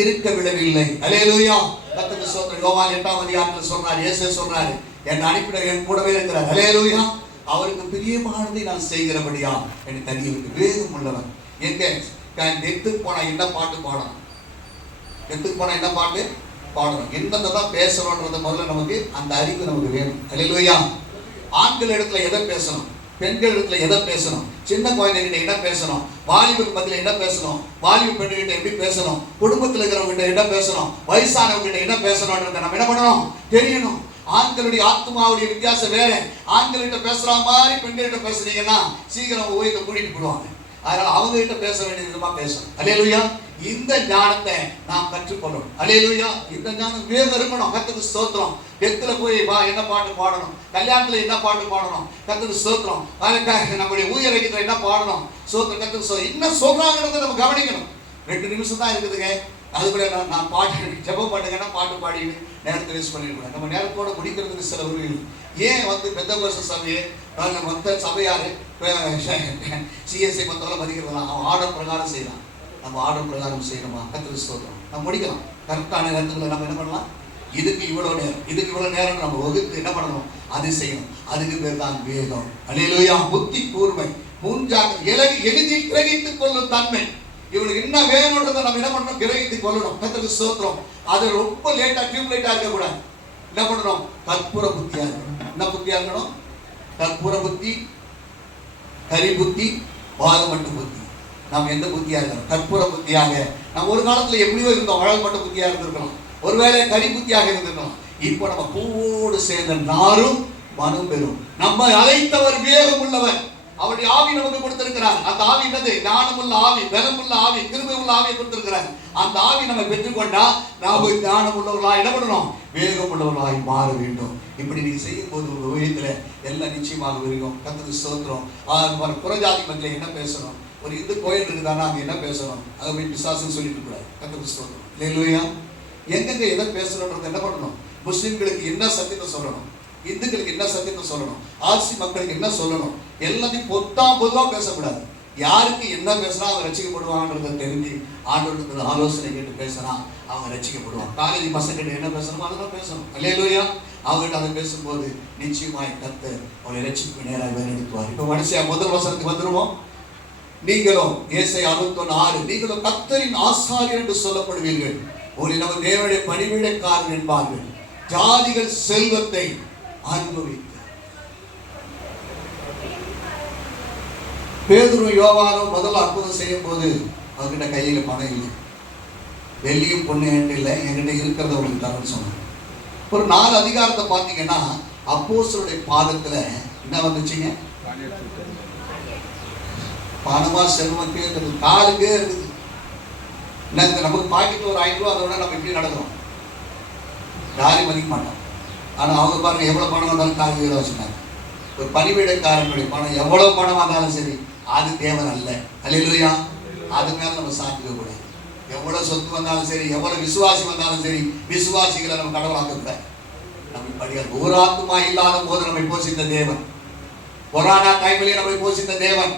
இருக்க விடவில்லை. அல்லேலூயா. கர்த்தருக்கு ஸ்தோத்திரம். யோவான் 8ஆம் அதிகாரத்தில் சொன்னார், இயேசு சொல்றாரு, என்னை அனுப்பின என் கூடவே இருக்கிறார். அல்லேலூயா. அவருக்கு பிரியமானதை நான் செய்கிறபடியா என்னை தனியே விட்டு. வேதம் உள்ளவன் எங்க டெத்துக்கு போனா என்ன பாட்டு பாடணும், டெத்துக்கு போனா என்ன பாட்டு பாடணும், என்னதான் பேசணும்ன்றத முதல்ல நமக்கு அந்த அறிவு நமக்கு வேணும். அல்லேலூயா. ஆண்கள் இடத்துல எதை பேசணும், பெண்கள் இடத்துல எதை பேசணும், சின்ன குழந்தைகிட்ட என்ன பேசணும், வாலிபர் மத்தியில் என்ன பேசணும், வாலிப பெண்கிட்ட எப்படி பேசணும், குடும்பத்தில் இருக்கிறவங்க என்ன பேசணும், வயசானவங்க என்ன பேசணும்ன்றத நம்ம என்ன பண்ணணும் தெரியணும். ஆண்களுடைய ஆத்மாவுடைய வித்தியாசம் வேற. ஆண்கள்கிட்ட பேசுற மாதிரி பெண்கள்கிட்ட பேசுனீங்கன்னா சீக்கிரம் ஓய்வு கூட்டிட்டு போடுவாங்க. அதனால அவங்க கிட்ட பேச வேண்டிய விதமா பேசணும். அல்லேலூயா. இந்த ஞானத்தை நாம் கற்றுக்கொள்ளணும். அல்லேலூயா. இந்த ஞானம் வேறு இருக்கணும். கர்த்தருக்கு ஸ்தோத்திரம். டெத்துல போய் என்ன பாட்டு பாடணும், கல்யாணத்துல என்ன பாட்டு பாடணும், கர்த்தருக்கு ஸ்தோத்திரம். நம்முடைய ஊழியர்கள் என்ன பாடணும், ஸ்தோத்திரம். கர்த்தருக்கு இன்னும் சொல்றாங்கிறத நம்ம கவனிக்கணும். 2 நிமிஷம் தான் இருக்குதுங்க. அதுபோல நான் பாட்டு ஜெபம் பண்ணுங்கன்னா பாட்டு பாடிட்டு நேரத்தை வேஸ்ட் பண்ணிடக்கூடாது. நம்ம நேரத்தோட முடிக்கிறதுக்கு சில உரிமைகள். ஏன் பெந்தகோஸ்து சபையை மொத்த சபையாரு சிஎஸ்ஐ மொத்தம் மதிக்கிறதுலாம் அவன் ஆர்டர் பிரகாரம் செய்யலாம். நம்ம ஆர்டர் பிரகாரம் செய்யணுமா? கர்த்தருக்கு ஸ்தோத்திரம். நம்ம முடிக்கலாம் கரெக்டான நேரத்துக்குள்ள. நம்ம என்ன பண்ணலாம், இதுக்கு இவ்வளவு நேரம், இதுக்கு இவ்வளவு நேரம் நம்ம வகுத்து என்ன பண்ணணும், அது செய்யணும். அதுக்கு பேர் தான் வேதம். அல்லேலூயா. புத்தி கூர்மை, மூன்றாக எழுதி கிரகித்துக் கொள்ளும் தன்மை. இவனுக்கு என்ன வேணும்ன்றதை நம்ம என்ன பண்ணணும், கிரகித்துக் கொள்ளணும். கர்த்தருக்கு ஸ்தோத்திரம். அது ரொம்ப லேட்டா டியூப்லைட்டா இருக்க கூடாது. என்ன பண்ணணும், கற்பூர புத்தியா இருக்கணும். என்ன புத்தியா இருக்கணும், கற்பூர புத்தி, கரி புத்தி, வாதமட்டு புத்தி. நாம் எந்த புத்தியா இருக்கணும், கற்பூர புத்தியாக. நம்ம ஒரு காலத்துல எப்படியோ இருந்தோம், வழங்கப்பட்ட புத்தியா இருந்திருக்கலாம், ஒருவேளை கரி புத்தியாக இருந்திருக்கலாம். இப்போ நம்ம பூவோடு சேர்ந்த நாரும் மனம் பெறும். நம்ம அழைத்தவர் வேகம் உள்ளவர், அவருடைய ஆவி நமக்கு கொடுத்திருக்கிறார். அந்த ஆவி என்னது, ஞானமுள்ள ஆவி, பலமுள்ள ஆவி, கிருபை உள்ள ஆவியை கொடுத்திருக்கிறார். அந்த ஆவி நம்ம பெற்றுக்கொண்டா நாம ஞானம் உள்ளவர்களாய் என்ன பண்ணணும், வேகம் உள்ளவர்களாய் மாற வேண்டும். இப்படி நீங்க செய்யும் போது உங்க ஊழியத்துல எல்லாம் நிச்சயமாக இருக்கும். கர்த்தருக்கு ஸ்தோத்திரம். புறஜாதி மத்தியில என்ன பேசணும், ஒரு இந்து கோயில் இருக்குதானா அங்க என்ன பேசணும், அதை போய் பிசாசுன்னு சொல்லிட்டு கூடாது. கர்த்தருக்கு ஸ்தோத்திரம். அல்லேலூயா. எங்கெங்க எதை பேசணும்ன்றது என்ன பண்ணணும், முஸ்லிம்களுக்கு என்ன சத்தியத்தை சொல்லணும், இந்துக்களுக்கு என்ன சத்தியத்தை சொல்லணும், ஆர்சி மக்களுக்கு என்ன சொல்லணும், எல்லாத்தையும் பொதுவா பேசக்கூடாது. யாருக்கு என்ன பேசினா அவங்க ரசிக்கப்படுவாங்கன்றதை தெரிஞ்சு ஆண்டவருக்கு ஆலோசனை கேட்டு பேசினா அவங்க ரசிக்கப்படுவாங்க. காலேஜ் பசங்க என்ன பேசணுமோ அதெல்லாம் பேசணும். அல்லேலூயா. அவங்ககிட்ட அதை பேசும்போது நிச்சயமாய் கர்த்தர் அவங்களை ரட்சிப்புக்கு நேராக வழிநடத்துவார். இப்போ மனுஷியா முதல் வசனத்துக்கு வந்துருவோம். நீங்களும் ஏசாயா 61:6, நீங்களும் கர்த்தரின் ஆசாரியர் என்று சொல்லப்படுவீர்கள், உங்களை நம்ம தேவனுடைய பணிவிடைக்காரர் என்பார்கள், ஜாதிகள் செல்வத்தை அனுபவித்து. பேதுரு யோவானும் முதல்ல அற்புதம் செய்யும் போது அவர்கிட்ட கையில பணம் இல்லை, வெள்ளியும் பொண்ணு என்கிட்ட இல்லை, என்கிட்ட இருக்கிறத உங்களுக்கு தரேன்னு சொன்னாங்க. ஒரு 4 அதிகாரத்தை பார்த்தீங்கன்னா அப்போஸ்தலருடைய பாதத்துல என்ன வந்துச்சுங்க, பணமா செல்வத்தே இருக்குது, காலுக்கே இருக்குது. நமக்கு பாக்கெட்ல ஒரு 5 ரூபா, அதோட நம்ம இப்படி நடக்கிறோம், யாரையும் மதிக்க மாட்டோம். ஆனா அவங்க பாருங்க எவ்வளவு பணம் வந்தாலும் காலுக்கு வச்சுட்டாங்க. ஒரு பணிவிடைக்காரனுடைய பணம் எவ்வளவு பணம் வந்தாலும் சரி அது தேவன் அல்ல. அல்லேலூயா. அது மேல நம்ம சாத்திக்க கூடாது. எவ்வளவு சொத்து வந்தாலும் சரி, எவ்வளவு விசுவாசி வந்தாலும் சரி, விசுவாசிகளை நம்ம கடவுளாக்க கூடாது. நம்ம படிகள் ஒரு ஆத்மா இல்லாத போது நம்மை போஷித்த தேவன், கொரோனா டைம்லயே நம்மை போஷித்த தேவன்,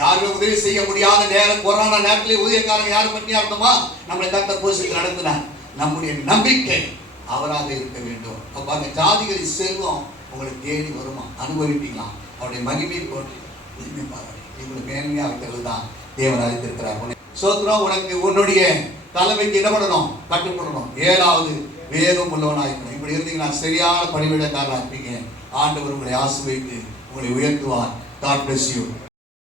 யாருமே உதவி செய்ய முடியாத நேரம், கொரோனா நேரத்திலே ஊழியக்காரங்க யாரும் பட்டியா இருந்தோமா, நம்மளை கர்த்தர் போஷித்து நடத்தினார். நம்முடைய நம்பிக்கை அவராக இருக்க வேண்டும். அப்ப அந்த ஜாதிகளின் செல்வம் உங்களை தேடி வருமா, அனுபவிப்பீங்களா, அவருடைய மகிமையை போட்டு உங்களுக்கு மேன்மையா வைக்கிறது தான் தேவன் அழைத்திருக்கிறார். சோத்ரம். உனக்கு உன்னுடைய தலைமைக்கு என்ன பண்ணணும், கட்டுப்படணும். 7வது வேகம் உள்ளவனாயிருக்கணும். இப்படி இருந்தீங்கன்னா சரியான பணிவிடைக்காரராக இருப்பீங்க. ஆண்டவர் உங்களை ஆசீர்வதித்து உங்களை உயர்த்துவார். God bless you.